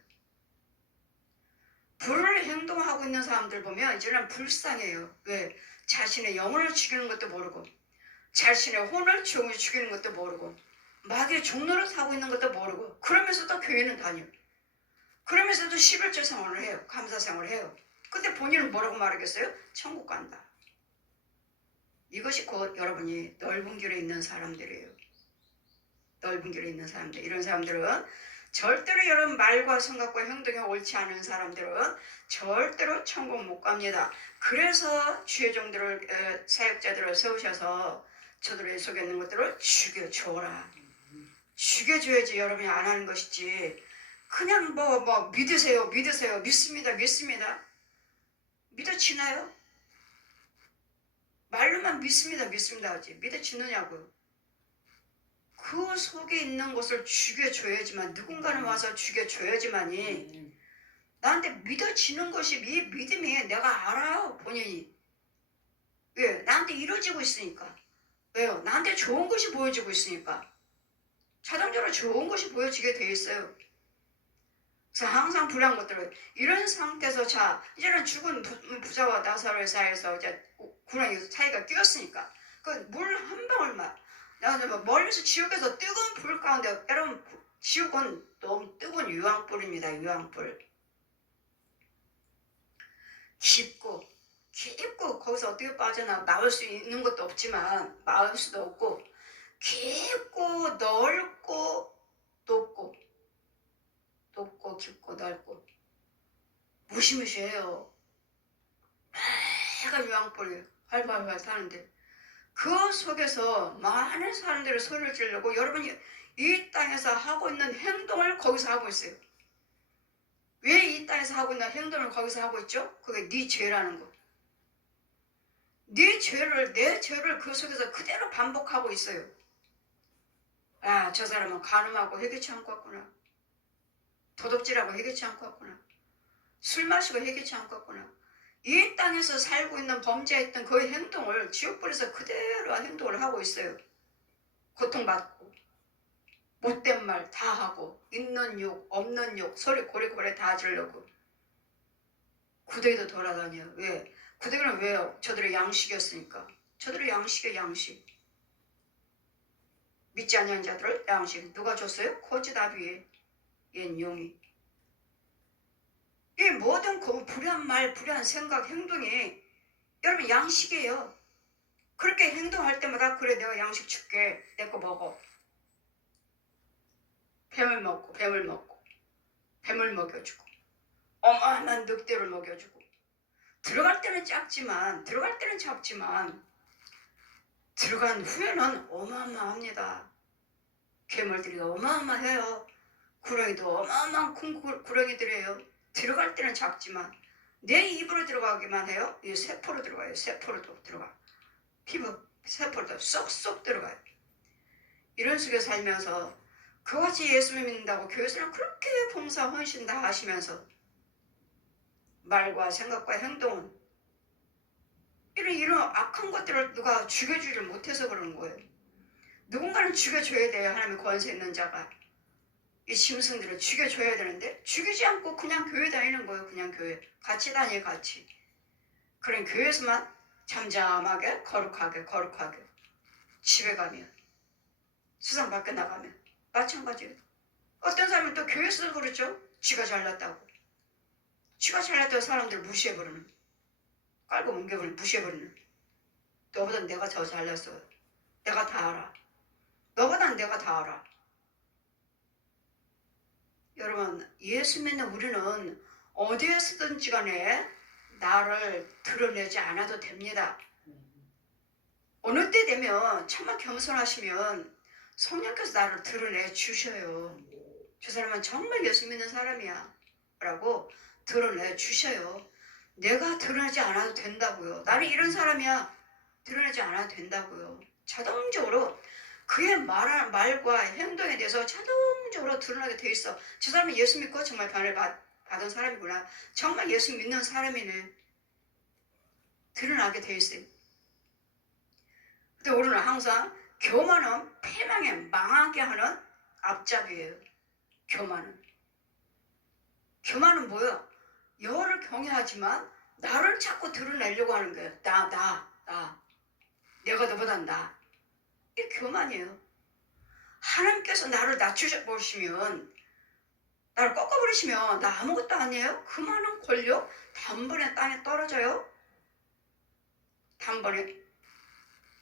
불을 행동하고 있는 사람들 보면 이제는 불쌍해요. 왜? 자신의 영혼을 죽이는 것도 모르고 자신의 혼을 죽이는 것도 모르고 마귀의 종노릇 하고 있는 것도 모르고, 그러면서도 교회는 다녀요. 그러면서도 11조 생활을 해요. 감사 생활을 해요. 근데 본인은 뭐라고 말하겠어요? 천국 간다. 이것이 곧 여러분이 넓은 길에 있는 사람들이에요. 넓은 길에 있는 사람들. 이런 사람들은 절대로 여러분 말과 생각과 행동이 옳지 않은 사람들은 절대로 천국 못 갑니다. 그래서 주의 종들을, 사역자들을 세우셔서 저들의 속에 있는 것들을 죽여줘라. 죽여줘야지 여러분이 안 하는 것이지. 그냥 믿으세요. 믿습니다. 믿어지나요? 말로만 믿습니다 하지 믿어지느냐고요. 그 속에 있는 것을 죽여줘야지만, 누군가는 와서 죽여줘야지만이 나한테 믿어지는 것이, 이 믿음이 내가 알아요, 본인이. 왜? 나한테 이루어지고 있으니까. 왜요? 나한테 좋은 것이 보여지고 있으니까. 자동적으로 좋은 것이 보여지게 돼 있어요. 그래서 항상 불안한 것들을, 이런 상태에서, 자, 이제는 죽은 부자와 나사로의 사이에서 이제 구렁이 사이가 끼었으니까 그 물 한 방울만, 나는 멀리서 지옥에서 뜨거운 불 가운데, 여러분, 지옥은 너무 뜨거운 유황불입니다. 유황불. 깊고 거기서 어떻게 나올 수 있는 것도 없지만, 나올 수도 없고, 깊고 넓고 높고 깊고 넓고 무시무시해요. 매가 유황불이 활발활 타는데, 그 속에서 많은 사람들이 소리를 지르고, 여러분이 이 땅에서 하고 있는 행동을 거기서 하고 있어요. 왜 이 땅에서 하고 있는 행동을 거기서 하고 있죠? 그게 네 죄라는 거. 내 죄를 그 속에서 그대로 반복하고 있어요. 아, 저 사람은 간음하고 회개치 않고 왔구나. 도둑질하고 회개치 않고 왔구나. 술 마시고 회개치 않고 왔구나. 이 땅에서 살고 있는 범죄했던 그 행동을 지옥불에서 그대로 행동을 하고 있어요. 고통받고, 못된 말 다 하고, 있는 욕 없는 욕 소리 고래고래 다 지르려고. 구덩이도 돌아다녀. 왜? 구덩이는 왜요? 저들의 양식이었으니까. 저들의 양식이에요. 양식. 믿지 않는 자들을 양식. 누가 줬어요? 코지다비의 옛 용이. 이 모든 그 불의한 말, 불의한 생각, 행동이 여러분 양식이에요. 그렇게 행동할 때마다, 그래 내가 양식 줄게, 내 거 먹어. 뱀을 먹여주고, 어마어마한 늑대를 먹여주고, 들어갈 때는 작지만, 들어갈 때는 작지만, 들어간 후에는 어마어마합니다. 괴물들이 어마어마해요. 구렁이도 어마어마한 큰 구렁이들이에요. 들어갈 때는 작지만, 내 입으로 들어가기만 해요. 이 세포로 들어가요. 세포로도 들어가. 피부, 세포로도 쏙쏙 들어가요. 이런 속에 살면서 그것이 예수를 믿는다고 교회에서는 그렇게 봉사 헌신 다 하시면서 말과 생각과 행동은 이런 악한 것들을 누가 죽여주질 못해서 그러는 거예요. 누군가는 죽여줘야 돼요. 하나님의 권세 있는 자가. 이 짐승들을 죽여줘야 되는데 죽이지 않고 그냥 교회 다니는 거예요. 그냥 교회. 같이 다녀요. 같이. 그런 교회에서만 잠잠하게 거룩하게 집에 가면, 세상 밖에 나가면 마찬가지예요. 어떤 사람은 또 교회에서 그러죠. 쥐가 잘났다고. 쥐가 잘났다고 사람들 무시해버리는, 깔고 뭉개버리는, 무시해버리는. 너보단 내가 더 잘났어. 내가 다 알아. 너보단 내가 다 알아. 여러분, 예수 믿는 우리는 어디에서든지 간에 나를 드러내지 않아도 됩니다. 어느 때 되면 정말 겸손하시면 성령께서 나를 드러내 주셔요. 저 사람은 정말 예수 믿는 사람이야 라고 드러내 주셔요. 내가 드러내지 않아도 된다고요. 나는 이런 사람이야. 드러내지 않아도 된다고요. 자동적으로 그의 말과 행동에 대해서 자동적으로 드러나게 돼 있어. 저 사람은 예수 믿고 정말 변을 받은 사람이구나. 정말 예수 믿는 사람이네. 드러나게 돼 있어요. 근데 우리는 항상 교만은 패망에 망하게 하는 앞잡이에요. 교만은 뭐야? 여를 경외하지만 나를 자꾸 드러내려고 하는 거예요. 나. 내가 너보단 나. 이게 교만이에요. 하나님께서 나를 낮추셔보시면, 나를 꺾어버리시면 나 아무것도 아니에요? 그 많은 권력 단번에 땅에 떨어져요? 단번에.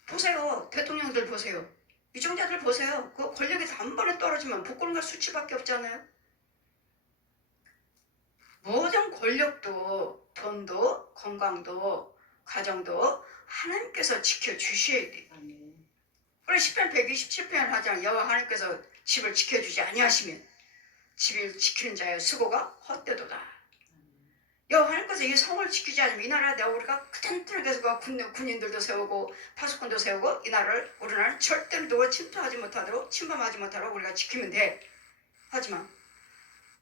보세요. 대통령들 보세요. 위정자들 보세요. 그 권력이 단번에 떨어지면 부끄러움과 수치밖에 없잖아요. 모든 권력도, 돈도, 건강도, 가정도 하나님께서 지켜주셔야 돼요. 우리 시편 127편 하잖아요. 여호와 하나님께서 집을 지켜주지 아니하시면 집을 지키는 자의 수고가 헛되도다. 하나님께서 이 성을 지키지 않으면 이 나라 내가 우리가 튼튼하게 해서 군인들도 세우고 파수꾼도 세우고 이 나라를 우리나라는 절대로 누가 침투하지 못하도록 침범하지 못하도록 우리가 지키면 돼. 하지만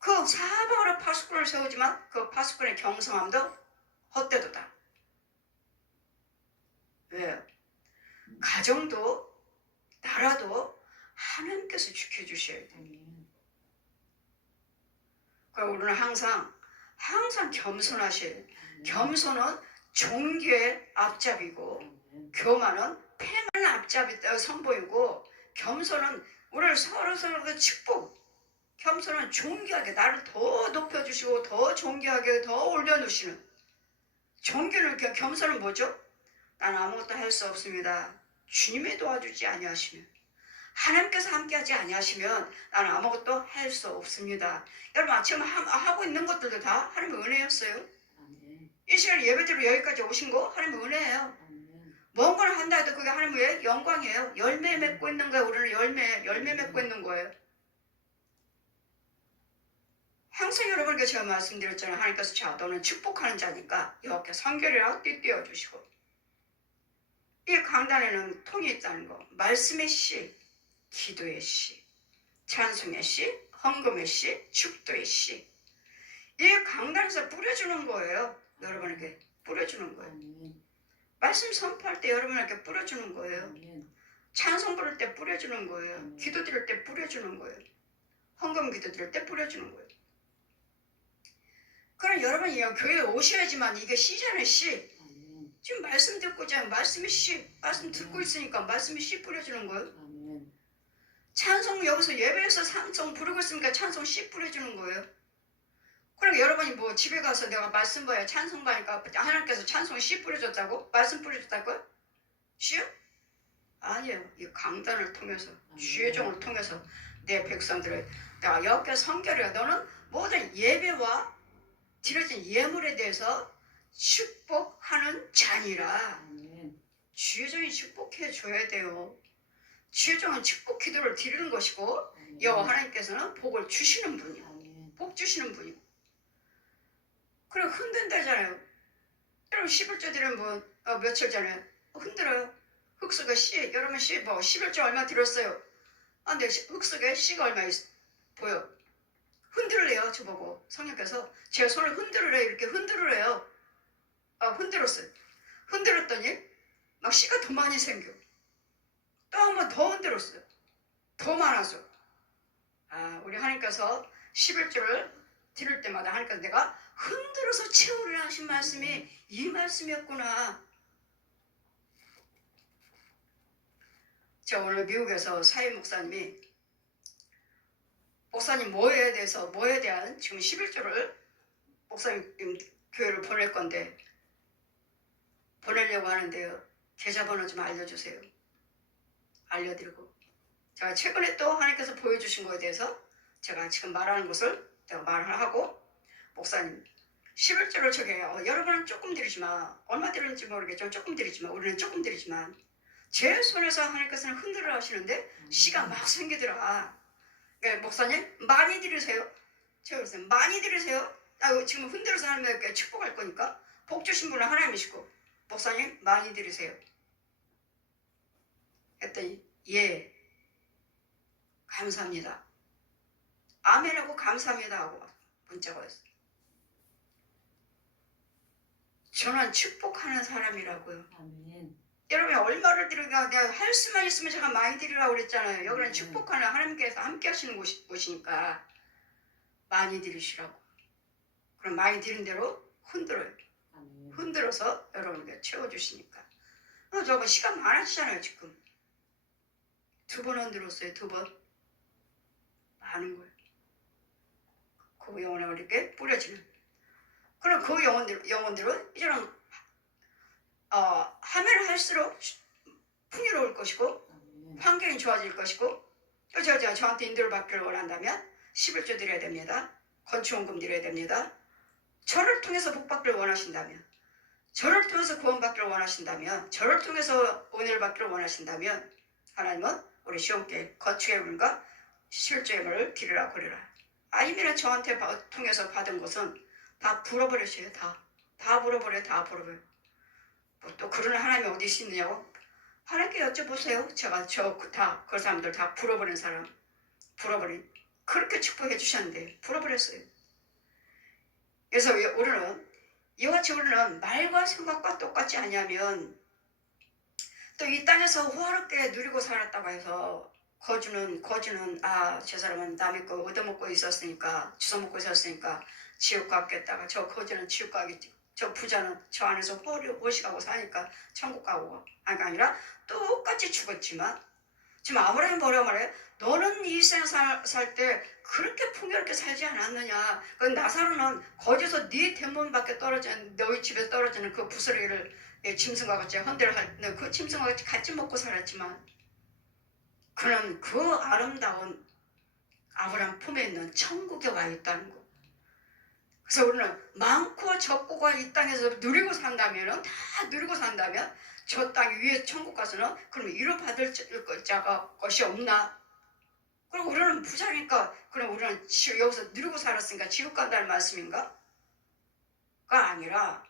그 사방으로 파수꾼을 세우지만 그 파수꾼의 경성함도 헛되도다. 왜요? 가정도 나라도 하나님께서 지켜주셔야 돼. 그럼 우리는 항상 겸손하셔야 돼. 겸손은 종교의 앞잡이고 교만은 패만의 앞잡이 선보이고 겸손은 우리를 서로 축복. 겸손은 존귀하게 나를 더 높여주시고 더 존귀하게 더 올려놓으시는. 존귀는 겸손은 뭐죠? 나는 아무것도 할 수 없습니다. 주님이 도와주지 아니하시면, 하나님께서 함께하지 아니하시면 나는 아무것도 할 수 없습니다. 여러분 지금 하고 있는 것들도 다 하나님의 은혜였어요. 이 시간에 예배드리러 여기까지 오신 거 하나님의 은혜예요. 뭔 걸 한다 해도 그게 하나님의 영광이에요. 열매 맺고 있는 거예요. 우리는 열매 맺고 있는 거예요. 항상 여러분께 제가 말씀드렸잖아요. 하나님께서 자 너는 축복하는 자니까 이렇게 성결이라고 띄워주시고, 이 강단에는 통이 있다는 거. 말씀의 씨, 기도의 씨, 찬송의 씨, 헌금의 씨, 축도의 씨. 이 강단에서 뿌려주는 거예요. 여러분에게 뿌려주는 거예요. 말씀 선포할 때 여러분에게 뿌려주는 거예요. 찬송 부를 때 뿌려주는 거예요. 기도 드릴 때 뿌려주는 거예요. 헌금 기도 드릴 때 뿌려주는 거예요. 그럼 여러분이 교회에 오셔야지만 이게 씨잖아요. 씨. 지금 말씀 듣고자 말씀이 씨. 말씀 듣고 있으니까 말씀이 씨 뿌려주는 거예요. 찬송 여기서 예배에서 찬송 부르고 있으니까 찬송 씨 뿌려주는 거예요. 그럼 여러분이 뭐 집에 가서 내가 말씀 봐야 찬송 봐니까 하나님께서 찬송 씨 뿌려줬다고? 말씀 뿌려줬다고요? 씨요? 아니에요. 이 강단을 통해서 주의 종을 통해서 내 백성들을 내가 여기에 성결이야. 너는 모든 예배와 드려진 예물에 대해서 축복하는 자니라. 주의 종이 축복해 줘야 돼요. 주의 종은 축복 기도를 드리는 것이고 여호와 하나님께서는 복을 주시는 분이에요. 복 주시는 분이에요. 그럼 흔든다잖아요. 여러분 11조 드리는 분 며칠 전에 흔들어요. 흙속에 씨, 여러분 씨 뭐 11조 얼마 들었어요? 근데 흙속에 씨가 얼마 보여? 흔들래요. 저보고 성령께서 제 손을 흔들으래 이렇게 흔들으래요. 흔들었어요. 흔들었더니 막 씨가 더 많이 생겨. 또 한 번 더 흔들었어요. 더 많아서. 우리 하나님께서 11조를 드릴 때마다 하나님께서 내가 흔들어서 채우려 하신 말씀이 이 말씀이었구나. 제가 오늘 미국에서 사회 목사님 뭐에 대한 지금 11조를 목사님 교회를 보낼 건데 보내려고 하는데요. 계좌번호 좀 알려주세요. 알려드리고 제가 최근에 또 하나님께서 보여주신 거에 대해서 제가 지금 말하는 것을 제가 말을 하고 목사님 11조를 여러분은 조금 드리지만 얼마 드리는지 모르겠지만 조금 드리지만 우리는 조금 드리지만 제 손에서 하나님께서는 흔들어 하시는데 씨가 막 생기더라. 목사님 많이 드리세요. 제가 그랬어요. 많이 드리세요. 지금 흔들어서 하나님께 축복할 거니까 복 주신 분은 하나님이시고 목사님 많이 드리세요. 했더니 예 감사합니다. 아멘하고 감사합니다 하고 문자가 왔어요. 저는 축복하는 사람이라고요. 아멘. 여러분이 얼마를 드리가 내가 할 수만 있으면 제가 많이 드리라고 그랬잖아요. 여기는 축복하는 하나님께서 함께 하시는 곳이니까 많이 드리시라고. 그럼 많이 드린 대로 흔들어요. 흔들어서 여러분에게 채워주시니까. 저거 시간 많으시잖아요. 지금 2번 흔들었어요. 2번. 많은 거예요. 그 영혼을 이렇게 뿌려지는. 그럼 그 영혼들은 이제는 하면 할수록 풍요로울 것이고 환경이 좋아질 것이고 저한테 인도를 받기를 원한다면 11조 드려야 됩니다. 건축원금 드려야 됩니다. 저를 통해서 복받기를 원하신다면, 저를 통해서 구원받기를 원하신다면, 저를 통해서 은혜를 받기를 원하신다면 하나님은 우리 시온교회 건축의 물과 11조의 물을 드리라 그러라. 아니면 저한테 통해서 받은 것은 다 불어버렸어요. 다 불어버려. 다 불어버려. 뭐 또 그런 하나님이 어디 있느냐고 하나님께 여쭤보세요. 제가 그 사람들 다 불어버린 사람, 불어버린, 그렇게 축복해 주셨는데 불어버렸어요. 그래서 우리는 이같이 우리는 말과 생각과 똑같지 않냐면 또 이 땅에서 호화롭게 누리고 살았다고 해서 거주는 저 사람은 남의 거 얻어먹고 있었으니까 주워먹고 있었으니까 지옥 갔겠다가 저 거주는 지옥 가겠지, 저 부자는 저 안에서 호식하고 사니까 천국 가고 아니라 똑같이 죽었지만 지금 아브라함이 뭐라고 말해? 너는 이 세상 살 때 그렇게 풍요롭게 살지 않았느냐? 그 나사로는 거기서 네 대문 밖에 떨어진 너희 집에 떨어지는 그 부스러기를 짐승과 같이 헌대를 그 짐승과 같이 먹고 살았지만 그는 그 아름다운 아브라함 품에 있는 천국에 와 있다는 거. 그래서 우리는 많고 적고가 이 땅에서 누리고 산다면 다 누리고 산다면 저 땅 위에 천국 가서는 그럼 위로받을 것이 없나? 그럼 우리는 부자니까 그럼 우리는 여기서 누리고 살았으니까 지옥 간다는 말씀인가? 가 아니라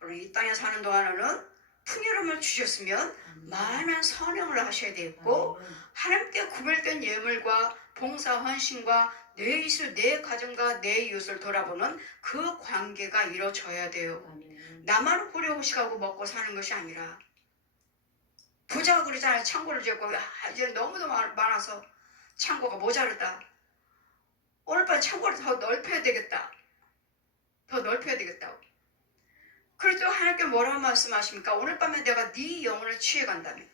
우리 이 땅에 사는 동안에는 풍요로움을 주셨으면 많은 선행을 하셔야 되겠고 하나님께 구별된 예물과 봉사 헌신과 내 이웃을 내 가정과 내 이웃을 돌아보는 그 관계가 이루어져야 돼요. 나만 호려호식하고 먹고 사는 것이 아니라 부자가 그러잖아요. 창고를 짓고 이제 너무도 많아서 창고가 모자르다. 오늘 밤 창고를 더 넓혀야 되겠다. 더 넓혀야 되겠다고. 그래도 하나님께 뭐라고 말씀하십니까? 오늘 밤에 내가 네 영혼을 취해간다면,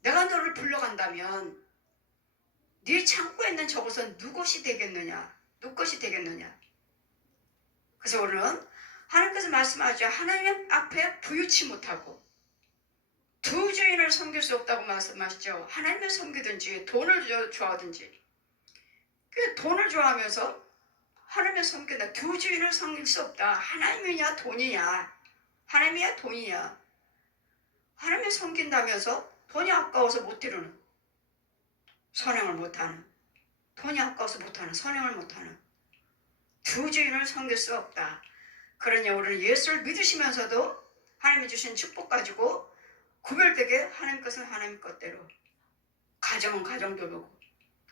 내가 너를 불러간다면 네 창고에 있는 저것은 누구 것이 되겠느냐? 누구 것이 되겠느냐? 그래서 우리는 하나님께서 말씀하죠. 하나님 앞에 부유치 못하고 두 주인을 섬길 수 없다고 말씀하시죠. 하나님을 섬기든지 돈을 좋아하든지 그 돈을 좋아하면서 하나님을 섬긴다. 두 주인을 섬길 수 없다. 하나님이냐 돈이냐. 하나님이냐 돈이냐. 하나님을 섬긴다면서 돈이 아까워서 못 이루는, 선행을 못하는, 돈이 아까워서 못하는, 선행을 못하는 두 주인을 섬길 수 없다. 그러니 우리는 예수를 믿으시면서도 하나님이 주신 축복 가지고 구별되게 하나님 것은 하나님 것대로, 가정은 가정도 보고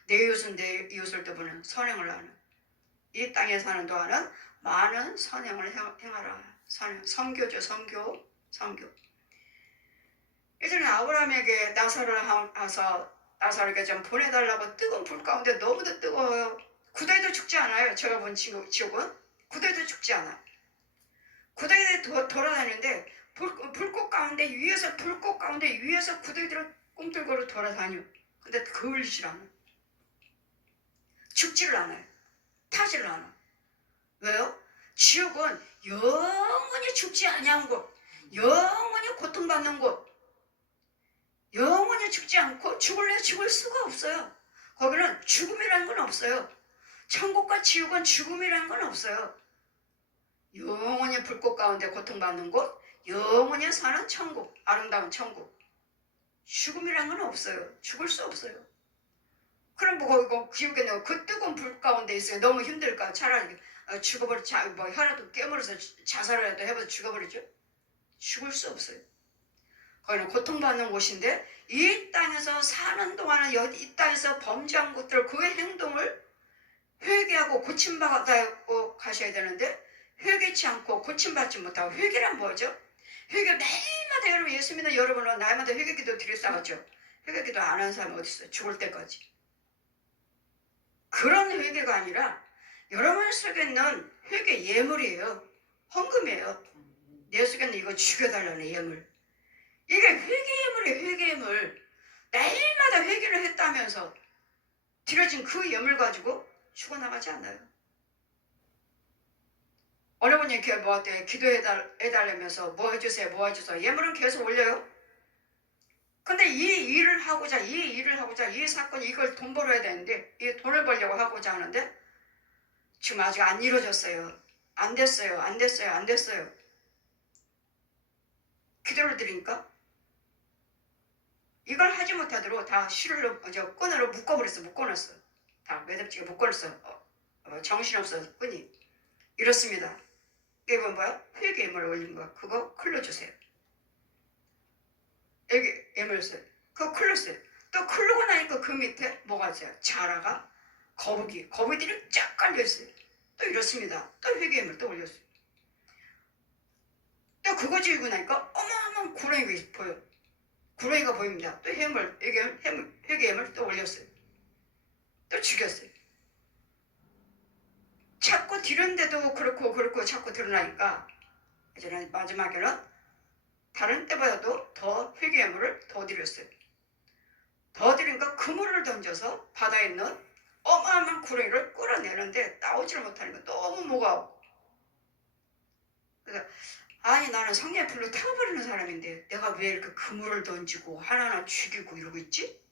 내 이웃은 내 이웃을 또 보는 선행을 하는, 이 땅에 사는 동안은 많은 선행을 행하라. 선교죠. 선교. 예전에 아브라함에게 나사로를 와서 나사로에게 좀 보내달라고 뜨거운 불 가운데 너무도 뜨거워요. 구더기도 죽지 않아요. 제가 본 지옥은 구더기도 죽지 않아. 구더기들이 돌아다니는데 불꽃 가운데 위에서 구더기들을 꿈틀거려 돌아다녀. 근데 그을리질 않아. 죽지를 않아요. 타지를 않아. 왜요? 지옥은 영원히 죽지 아니한 곳, 영원히 고통받는 곳, 영원히 죽지 않고 죽을 수가 없어요. 거기는 죽음이라는 건 없어요. 천국과 지옥은 죽음이라는 건 없어요. 영원히 불꽃 가운데 고통받는 곳, 영원히 사는 천국, 아름다운 천국. 죽음이라는 건 없어요. 죽을 수 없어요. 그럼 뭐 지옥에 그 뜨거운 불 가운데 있어요. 너무 힘들까? 차라리 죽어버리지. 뭐 혀라도 깨물어서 자살이라도 해봐서 죽어버리죠. 죽을 수 없어요. 거기는 고통받는 곳인데 이 땅에서 사는 동안은 이 땅에서 범죄한 것들 그 행동을 회개하고 고침받고 가셔야 되는데 회개치 않고 고침받지 못하고, 회개란 뭐죠? 회개 매일마다 여러분 예수 믿는 여러분은 날마다 회개기도 드렸다 하죠. 회개기도 안 하는 사람이 어디 있어요? 죽을 때까지. 그런 회개가 아니라 여러분 속에 있는 회개 예물이에요. 헌금이에요. 내 속에 있는 이거 죽여달라는 예물. 이게 회개 예물이에요. 회개 예물. 매일마다 회개를 했다면서 드려진 그 예물 가지고 죽어나가지 않아요. 어느 분이 이렇게 기도해달라면서 뭐 해주세요. 예물은 계속 올려요. 근데 이 일을 하고자 이 사건 이걸 돈 벌어야 되는데 이 돈을 벌려고 하고자 하는데 지금 아직 안 이루어졌어요. 안 됐어요. 기도를 드리니까 이걸 하지 못하도록 다 끈으로 묶어놨어. 다 매듭지게 묶어놨어. 정신없어서 끈이. 이렇습니다. 이건 뭐야? 회개 예물을 올린 거. 그거 클러주세요. 여기 예물 써요. 그거 클렀어요. 또 클르고 나니까 그 밑에 뭐가 있어요? 자라가 거북이들이 쫙 깔려있어요. 또 이렇습니다. 또 회개 예물 또 올렸어요. 또 그거 지우고 나니까 어마어마한 구렁이가 보여. 구렁이가 보입니다. 또 회개 예물 또 올렸어요. 또 죽였어요. 자꾸 뒤른데도 그렇고 자꾸 드러나니까 이제는 마지막에는 다른 때보다도 더 회개 예물을 더 드렸어요. 더 드리니까 그물을 던져서 바다에 있는 어마어마한 구렁이를 끌어내는데 나오지를 못하니까 너무 무거워. 그래서 아니 나는 성령의 불로 태워버리는 사람인데 내가 왜 이렇게 그물을 던지고 하나하나 죽이고 이러고 있지?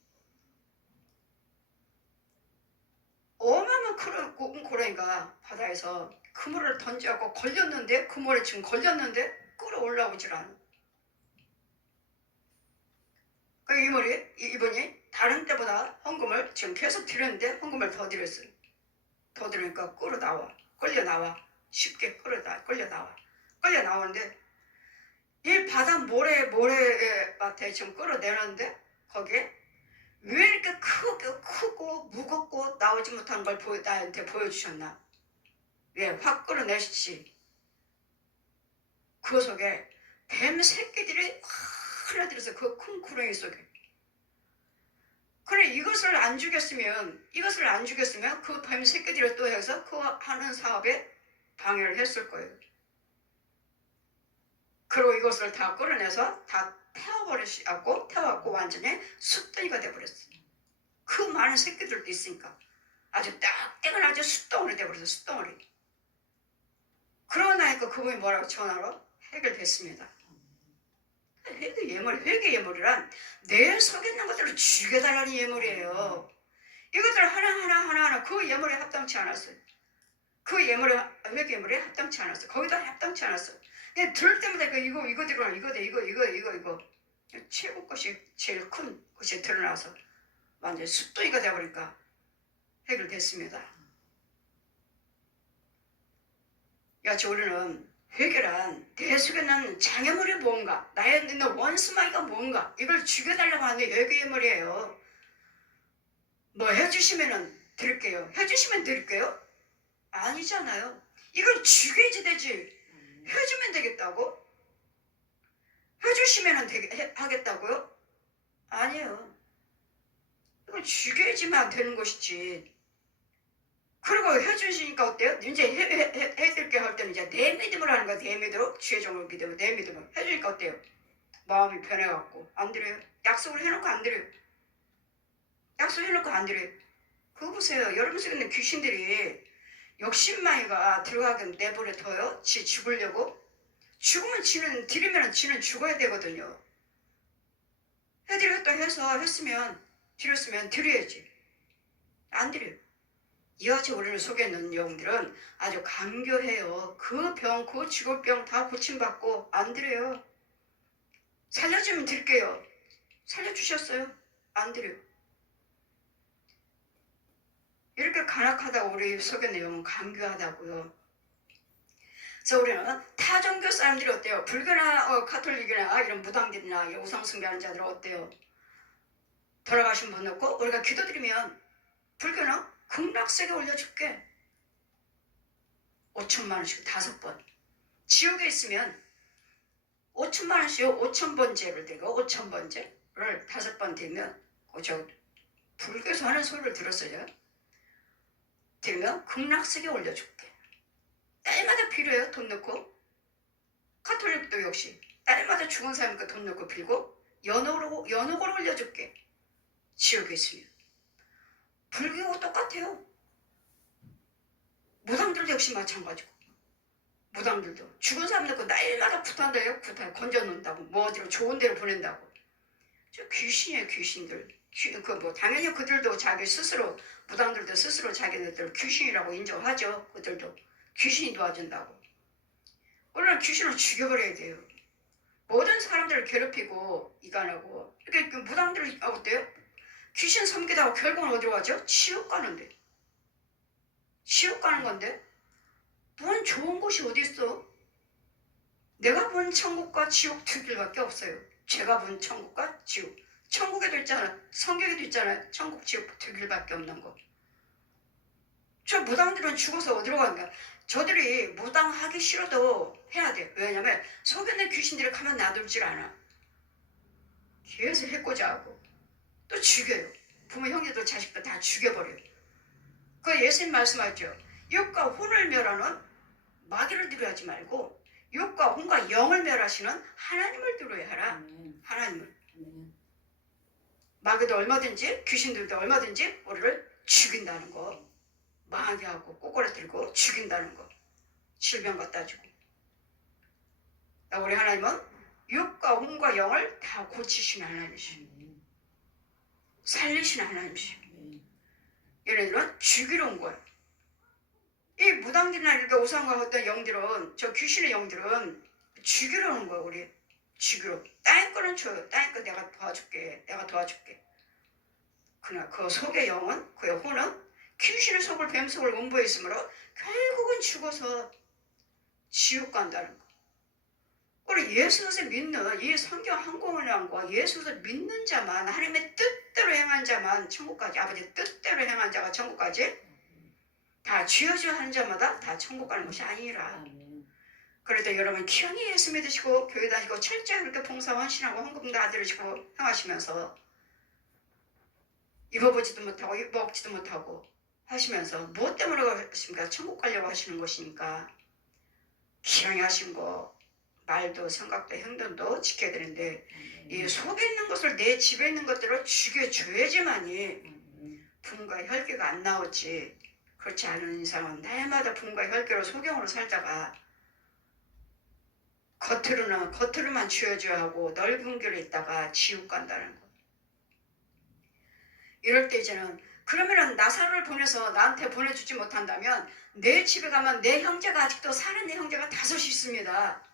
어마어마한 구렁이가 바다에서 그물을 던져갖고 걸렸는데 그물에 지금 걸렸는데 끌어올라오질 않아. 이분이 다른 때보다 헌금을 지금 계속 드렸는데 헌금을 더 드렸어요. 더 드리니까 끌려 나와. 쉽게 끌려 나오는데 이 바다 모래밭에 지금 끌어내는데 거기에 왜 이렇게 크고 무겁고 나오지 못한 걸 나한테 보여주셨나? 왜 확 끌어내시지? 그 속에 뱀 새끼들이 흘러들어서 그 큰 구렁이 속에. 그래 이것을 안 죽였으면 그 뱀 새끼들을 또 해서 그 하는 사업에 방해를 했을 거예요. 그리고 이것을 다 끌어내서 다 태워갖고 완전히 숫덩이가 돼버렸어요. 그 많은 새끼들도 있으니까 아주 딱딱한 아주 숫덩어리 돼버렸어요. 숫덩어리. 그러고 나니까 그분이 뭐라고 전화로 해결됐습니다. 회개 예물이란 내 속에 있는 것들을 죽여달라는 예물이에요. 이것들 하나하나 그 예물에 합당치 않았어요. 회개 예물에 합당치 않았어요. 거기다 합당치 않았어요. 그냥 들을 때마다 이거 들어가 이거 최고 것이 제일 큰 것이 드러나서 완전 숫덩이가 되어버리니까 해결됐습니다. 여치 우리는 회개란 내 속에 있는 장애물이 뭔가 나의 있는 원수마귀가 뭔가 이걸 죽여달라고 하는 회개 예물이에요. 뭐 해주시면 드릴게요? 아니잖아요. 이걸 죽여야지 되지. 해주면 되겠다고? 해주시면 하겠다고요? 아니에요. 이걸 죽여야지만 되는 것이지. 그리고 해주시니까 어때요? 이제 해드릴게 할 때는 이제 내 믿음으로 하는 거야. 내 믿음으로 주의 종을 믿음으로 내 믿음으로 해주니까 어때요? 마음이 변해갖고 안 드려요. 약속을 해놓고 안 드려요. 그거 보세요. 여러분 속에 있는 귀신들이 욕심마이가 들어가게 내버려 둬요. 지 죽으려고. 죽으면 드리면 지는 죽어야 되거든요. 해드리겠다 해서 드렸으면 드려야지. 안 드려요. 이같이 우리를 속에 있는 영들은 아주 간교해요. 그 죽을 병 다 고침받고 안 드려요. 살려주면 드릴게요. 살려주셨어요? 안 드려요. 이렇게 간악하다고 우리 속에 있는 영은 간교하다고요. 그래서 우리는 타종교 사람들이 어때요? 불교나 가톨릭이나 이런 무당들이나 이런 우상숭배하는 자들은 어때요? 돌아가신 분 없고 우리가 기도드리면 불교는 극락세계 올려줄게. 5천만 원씩 5번. 지옥에 있으면 5천만 원씩 5,000번째를 드리고 5,000번째를 5번 드리면 저 불교에서 하는 소리를 들었어요. 드리면 극락세계 올려줄게. 딸마다 필요해요. 돈 넣고. 가톨릭도 역시 딸마다 죽은 사람이니까 돈 넣고 빌고 연옥으로 올려줄게. 지옥에 있으면. 불교하고 똑같아요. 무당들도 역시 마찬가지고. 무당들도 죽은 사람 넣고 날마다 구타한다요. 건져놓는다고. 뭐 어디로 좋은 데로 보낸다고. 저 귀신이에요. 귀신들. 당연히 그들도 자기 스스로 무당들도 스스로 자기네들 귀신이라고 인정하죠. 그들도 귀신이 도와준다고. 우리는 귀신을 죽여버려야 돼요. 모든 사람들을 괴롭히고 이간하고 이렇게 무당들이 어때요? 귀신 섬기다가 결국은 어디로 가죠? 지옥 가는 건데 뭔 좋은 곳이 어디 있어? 내가 본 천국과 지옥 두 길밖에 없어요. 제가 본 천국과 지옥. 천국에도 있잖아. 성경에도 있잖아요. 천국, 지옥 두 길밖에 없는 거. 저 무당들은 죽어서 어디로 가는가? 저들이 무당하기 싫어도 해야 돼. 왜냐면 속에는 귀신들이 가만 놔둘질 않아. 계속 해코지하고 또 죽여요. 부모 형제들 자식들 다 죽여버려요. 그 예수님 말씀하죠. 육과 혼을 멸하는 마귀를 두려워하지 말고 육과 혼과 영을 멸하시는 하나님을 두려워하라. 하나님을. 마귀도 얼마든지 귀신들도 얼마든지 우리를 죽인다는 거. 마귀하고 꼬꾸라뜨리고 죽인다는 거. 질병 갖다 주고. 우리 하나님은 육과 혼과 영을 다 고치시는 하나님이시오. 살리시는 하나님이시오. 얘네들은 죽이러 온 거야. 이 무당들이나 이렇게 우상과 어떤 영들은, 저 귀신의 영들은 죽이러 오는 거야. 우리 죽이러. 따인 거는 줘요. 따인 거 내가 도와줄게. 내가 도와줄게. 그러나 그 속의 영은, 그의 혼은 귀신의 속을 뱀 속을 음부에 있으므로 결국은 죽어서 지옥 간다는 거. 우리 예수를 믿는 이 성경 한국문양과 예수를 믿는 자만, 하나님의 뜻대로 행한 자만 천국까지, 아버지 뜻대로 행한 자가 천국까지, 다 쥐어져 하는 자마다 다 천국 가는 것이 아니라. 그래도 여러분 기왕이 예수 믿으시고 교회 다니시고 철저히 그렇게 봉사 헌신하고 헌금도 다 들으시고 행하시면서 입어보지도 못하고 입어먹지도 못하고 하시면서 무엇 때문에 하십니까? 천국 가려고 하시는 것이니까 기왕이 하신 거 말도 생각도 행동도 지켜야 되는데 이 속에 있는 것을, 내 집에 있는 것들을 죽여줘야지만이 분과 혈기가 안 나오지. 그렇지 않은 이상은 날마다 분과 혈기로 소경으로 살다가 겉으로만 쥐어줘야 하고 넓은 길에 있다가 지옥 간다는 거. 이럴 때 이제는 그러면은 나사로를 보내서 나한테 보내주지 못한다면 내 집에 가면 내 형제가 아직도 살아있는 형제가 5이 있습니다.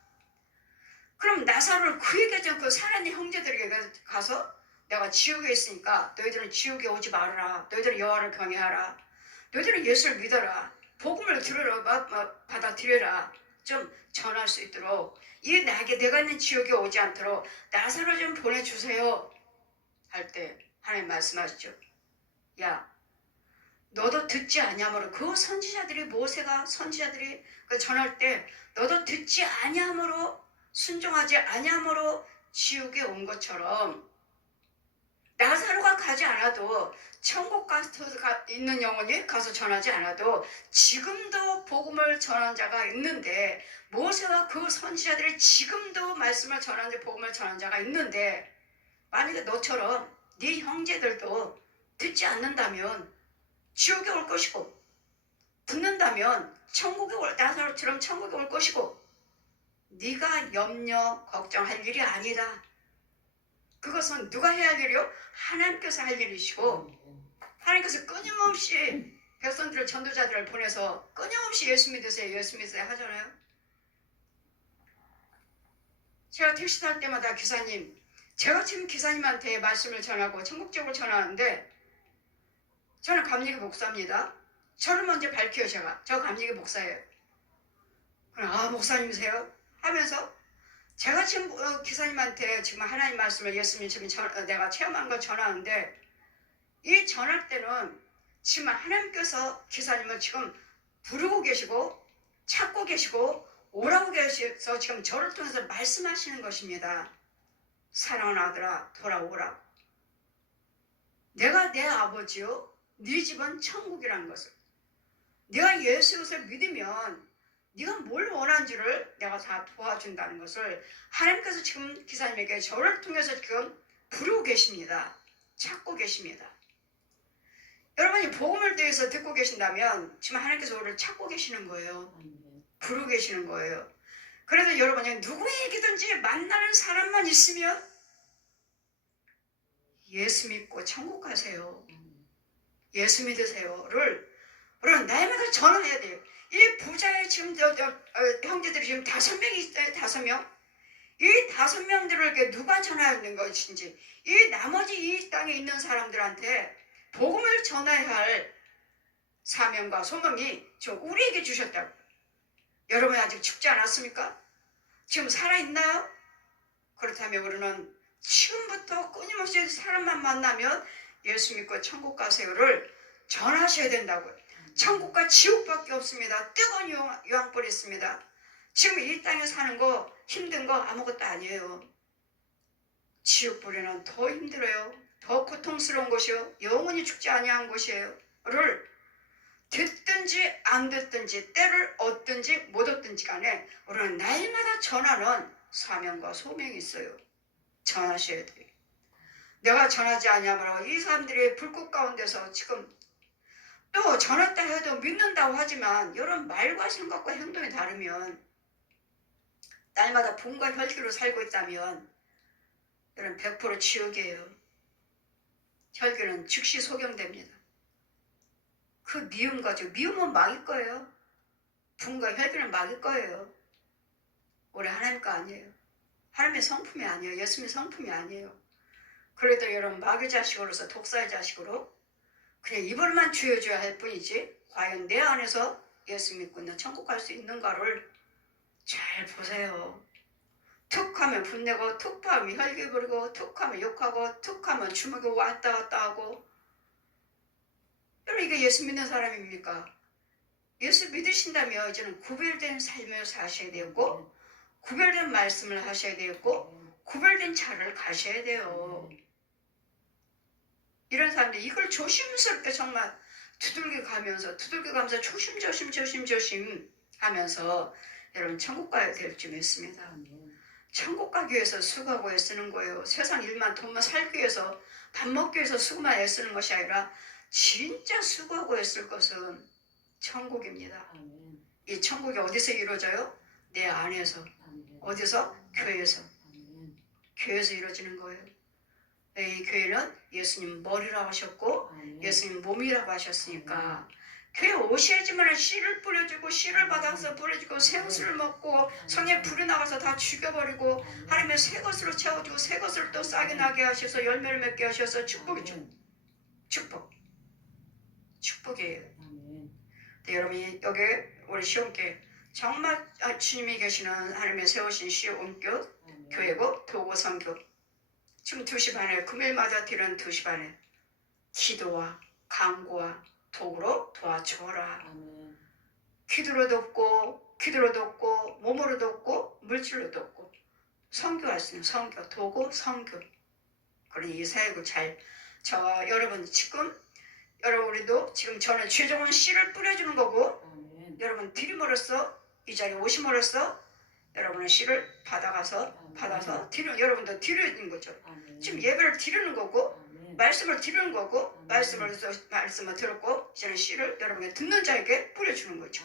그럼 나사로를 그에게 그 살아있는 형제들에게 가서 내가 지옥에 있으니까 너희들은 지옥에 오지 말아라. 너희들은 여호와를 경외하라. 너희들은 예수를 믿어라. 복음을 들으라. 받아들여라. 좀 전할 수 있도록 이 내가 있는 지옥에 오지 않도록 나사로 좀 보내주세요. 할 때 하나님 말씀하시죠. 야, 너도 듣지 아니하므로 그 선지자들이 모세가 선지자들이 전할 때 너도 듣지 아니하므로 순종하지 아니하므로 지옥에 온 것처럼 나사로가 가지 않아도 천국 있는 영혼이 가서 전하지 않아도 지금도 복음을 전한 자가 있는데 모세와 그 선지자들이 지금도 말씀을 전하는 복음을 전한 자가 있는데 만약에 너처럼 네 형제들도 듣지 않는다면 지옥에 올 것이고 듣는다면 나사로처럼 천국에 올 것이고 네가 염려 걱정할 일이 아니다. 그것은 누가 해야 할 일이요? 하나님께서 할 일이시고 하나님께서 끊임없이 백성들을 전도자들을 보내서 끊임없이 예수 믿으세요 예수 믿으세요 하잖아요. 제가 택시 탈 때마다 기사님, 제가 지금 기사님한테 말씀을 전하고 천국적으로 전하는데 저는 감리교 목사입니다. 저를 먼저 밝혀요. 저 감리교 목사예요. 그럼 목사님이세요? 하면서 제가 지금 기사님한테 지금 하나님 말씀을 예수님 지금 내가 체험한 걸 전하는데 이 전할 때는 지금 하나님께서 기사님을 지금 부르고 계시고 찾고 계시고 오라고 계셔서 지금 저를 통해서 말씀하시는 것입니다. 사랑하는 아들아 돌아오라. 내가 내 아버지요 네 집은 천국이라는 것을, 네가 예수를 믿으면 네가 뭘 원하는지를 내가 다 도와준다는 것을 하나님께서 지금 기사님에게 저를 통해서 지금 부르고 계십니다. 찾고 계십니다. 여러분이 복음을 대해서 듣고 계신다면 지금 하나님께서 우리를 찾고 계시는 거예요. 부르고 계시는 거예요. 그래서 여러분이 누구에게든지 만나는 사람만 있으면 예수 믿고 천국 가세요. 예수 믿으세요를 우리는 날마다 전화해야 돼요. 이 부자의 지금 형제들이 지금 5명이 있어요. 5명. 이 5명들에게 누가 전하는 것인지 이 나머지 이 땅에 있는 사람들한테 복음을 전해야 할 사명과 소명이 우리에게 주셨다고. 여러분 아직 죽지 않았습니까? 지금 살아있나요? 그렇다면 우리는 지금부터 끊임없이 사람만 만나면 예수 믿고 천국 가세요를 전하셔야 된다고요. 천국과 지옥밖에 없습니다. 뜨거운 유황불이 있습니다. 지금 이 땅에 사는 거 힘든 거 아무것도 아니에요. 지옥불에는 더 힘들어요. 더 고통스러운 것이요. 영원히 죽지 아니한 것이에요. 를 듣든지 안 듣든지 때를 얻든지 못 얻든지 간에 우리는 날마다 전하는 사명과 소명이 있어요. 전하셔야 돼요. 내가 전하지 않냐면 이 사람들이 불꽃 가운데서 지금 또 전했다 해도 믿는다고 하지만 여러분 말과 생각과 행동이 다르면 날마다 분과 혈기로 살고 있다면 여러분 100% 지옥이에요. 혈기는 즉시 소경됩니다. 그 미움 가지고 미움은 막일 거예요. 분과 혈기는 막일 거예요. 우리 하나님 거 아니에요. 하나님의 성품이 아니에요. 예수님의 성품이 아니에요. 그래도 여러분 마귀 자식으로서 독사의 자식으로 그냥 입을만 쥐어줘야 할 뿐이지 과연 내 안에서 예수 믿고 있는 천국 갈 수 있는가를 잘 보세요. 툭하면 분내고 툭하면 혈기 부리고 툭하면 욕하고 툭하면 주먹이 왔다 갔다 하고 여러분 이게 예수 믿는 사람입니까? 예수 믿으신다면 이제는 구별된 삶을 사셔야 되고 구별된 말씀을 하셔야 되고 구별된 차를 가셔야 돼요. 이런 사람들이 이걸 조심스럽게 정말 두들겨 가면서 조심 하면서 여러분 천국 가야 될 줄 믿습니다. 천국 가기 위해서 수고하고 애쓰는 거예요. 세상 일만 돈만 살기 위해서 밥 먹기 위해서 수고만 애쓰는 것이 아니라 진짜 수고하고 애쓸 것은 천국입니다. 이 천국이 어디서 이루어져요? 내 안에서. 어디서? 교회에서. 교회에서 이루어지는 거예요. 이 교회는 예수님 머리라고 하셨고 예수님 몸이라고 하셨으니까 교회 오셔야지만 씨를 뿌려주고 씨를 받아서 뿌려주고 새 것을 먹고 성에 불이 나가서 다 죽여버리고 하나님의 새 것으로 채워주고 새 것을 또 싹이 나게 하셔서 열매를 맺게 하셔서 축복이죠. 축복이에요. 여러분이 여기 우리 시온교회 정말 주님이 계시는 하나님의 세우신 시온교 교회고 도고선교 지금 2시 반에 금요일마다 드리는 2시 반에 기도와 강구와 도구로 도와주어라. 기도로 돕고 몸으로 돕고 물질로 돕고 선교할 수 있는 선교 도구 선교. 그러니 이 사역을 여러분 지금 여러분 우리도 지금 저는 최종원 씨를 뿌려주는 거고 여러분 드림으로써 이 자리에 오심으로써 여러분의 씨를 받아서 여러분도 드리는 거죠. 지금 예배를 드리는 거고 말씀을 드리는 거고 말씀을 들었고 이제는 씨를 여러분의 듣는 자에게 뿌려주는 거죠.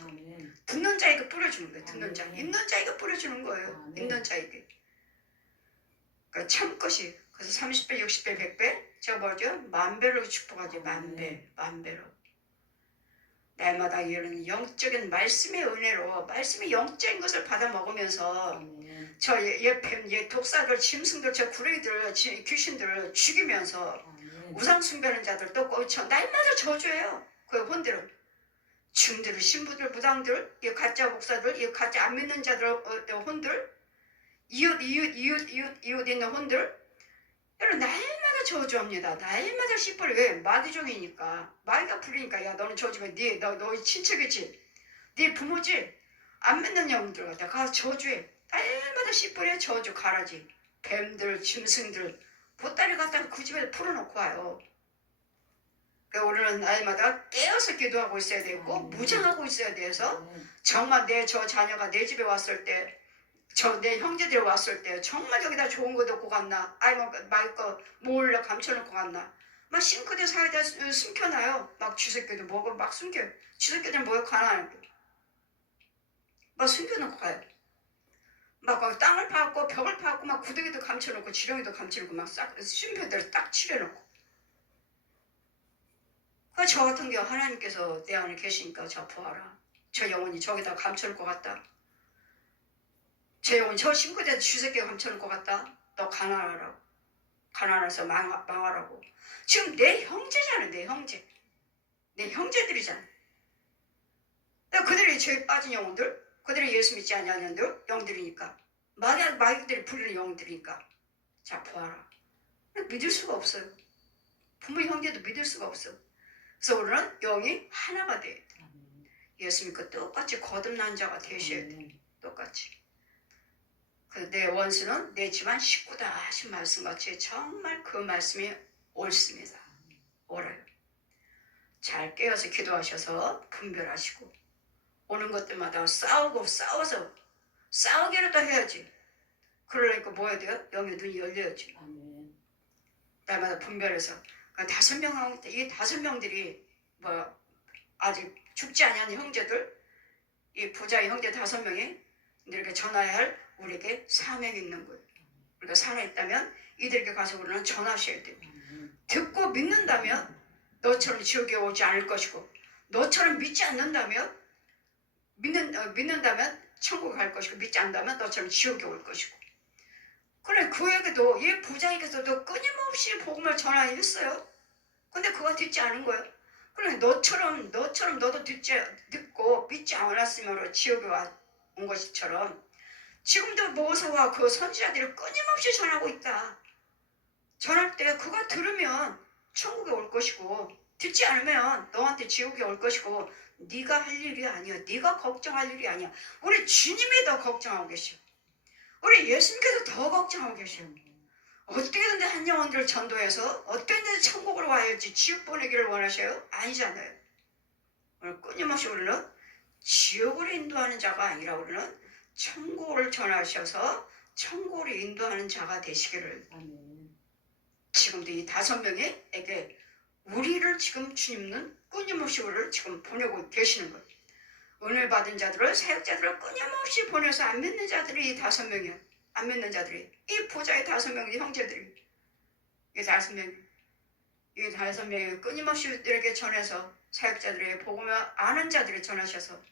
듣는 자에게 뿌려주는 거예요. 듣는 자 있는 자에게 뿌려주는 거예요. 있는 자에게. 그러니까 참것이 그래서 30배 60배 100배 제가 뭐죠? 만배로 축복하지. 만배로. 날마다 이런 영적인 말씀의 은혜로 말씀의 영적인 것을 받아 먹으면서 저 독사들 짐승들 저 구레이들 귀신들을 죽이면서 우상 숭배하는 자들 또 꽂혀 날마다 저주해요. 그 혼들은 중들을 신부들 무당들 이 가짜 목사들 이 가짜 안 믿는 자들 혼들 이웃 있는 혼들 여러분 날마다 저주합니다. 날마다 씨뿌려. 왜? 마귀종이니까. 마귀가 부리니까 야 너는 저주면 너희 친척이지. 네 부모지. 안 믿는 영들 갖다 가서 저주해. 날마다 씨뿌려 저주 가라지. 뱀들 짐승들 보따리 갖다가 그 집에 풀어놓고 와요. 그러니까 우리는 날마다 깨어서 기도하고 있어야 되고 무장하고 있어야 돼서 정말 저 자녀가 내 집에 왔을 때 내 형제들이 왔을 때 정말 여기다 좋은 거 넣고 갔나 아니면 말 거 몰래 감춰놓고 갔나 막 싱크대 사이다 숨겨놔요. 막 쥐새끼들 먹어 막 숨겨. 쥐새끼들 뭐에 가난하게 막 숨겨놓고 가요. 막 땅을 파고 벽을 파고 막 구덩이도 감춰놓고 지렁이도 감춰놓고 막 싹 쉼표대로 딱 칠해놓고 저 같은 경우 하나님께서 내 안에 계시니까 저 보아라. 저 영혼이 저기다 감춰놓을 것 같다. 제 영혼 저 싱크대에 쥐새끼가 감춰놓을 것 같다. 너 가난하라고. 가난해서 망하라고. 지금 내 형제잖아. 내 형제들이잖아. 그들이 죄에 빠진 영혼들 그들이 예수 믿지 아니하는 영들이니까 마귀들이 부르는 영들이니까. 자, 보아라. 믿을 수가 없어요. 부모 형제도 믿을 수가 없어. 그래서 우리는 영이 하나가 돼야 돼. 예수 믿고 똑같이 거듭난 자가 되셔야 돼. 똑같이. 내 원수는 내 집안 식구다 하신 말씀같이 정말 그 말씀이 옳습니다. 옳아요. 잘 깨어서 기도하셔서 분별하시고 오는 것들마다 싸워서 싸우기라도 해야지. 그러니까 뭐 해야 돼요? 영의 눈이 열려야지. 날마다 분별해서 그러니까 5명, 이 5명들이 뭐 아직 죽지 아니한 형제들, 이 부자의 형제 5명이 이렇게 전화해야 할 우리에게 사명이 있는 거예요. 우리가 살아있다면 이들에게 가서 우리는 전하셔야 돼요. 듣고 믿는다면 너처럼 지옥에 오지 않을 것이고, 너처럼 믿지 않는다면 믿는다면 천국에 갈 것이고, 믿지 않는다면 너처럼 지옥에 올 것이고. 그래, 그에게도 이 부자에게서도 끊임없이 복음을 전하했어요. 근데 그가 듣지 않은 거예요. 그래, 너처럼 너도 듣고 믿지 않았으므로 지옥에 온 것처럼 지금도 모세와 그 선지자들이 끊임없이 전하고 있다. 전할 때 그가 들으면 천국에 올 것이고, 듣지 않으면 너한테 지옥에 올 것이고, 네가 할 일이 아니야. 네가 걱정할 일이 아니야. 우리 주님이 더 걱정하고 계셔. 우리 예수님께서 더 걱정하고 계셔. 어떻게든 한 영혼들을 전도해서 어떻게든 천국으로 와야지 지옥 보내기를 원하셔요? 아니잖아요. 오늘 끊임없이 우리는 지옥으로 인도하는 자가 아니라 우리는 천국을 전하셔서 천국으로 인도하는 자가 되시기를. 지금도 이 5명에게 우리를 지금 주님은 끊임없이 우리를 지금 보내고 계시는 거예요. 은혜 받은 자들을, 사역자들을 끊임없이 보내서 안 믿는 자들이 이 5명이야. 안 믿는 자들이, 이 부자의 5명의 형제들이, 이 5명이 끊임없이 이렇게 전해서 사역자들의 복음을 아는 자들이 전하셔서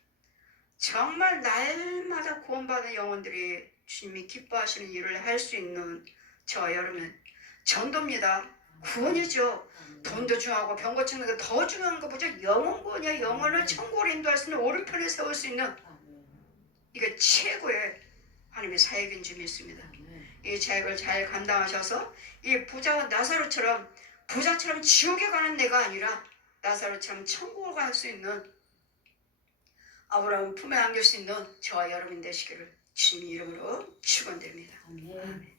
정말 날마다 구원받은 영혼들이 주님이 기뻐하시는 일을 할 수 있는 저와 여러분, 전도입니다. 구원이죠. 돈도 중요하고 병 고치는 게 더 중요한 거 보죠. 영혼 구원이야. 영혼을 천국으로 인도할 수 있는 오른편에 세울 수 있는, 이게 최고의 하나님의 사역인 줄 믿습니다. 이 사역을 잘 감당하셔서 이 부자와 나사로처럼, 부자처럼 지옥에 가는 내가 아니라 나사로처럼 천국을 갈 수 있는, 아브라함 품에 안길 수 있는 저와 여러분 되시기를 주님 이름으로 축원드립니다. 아멘.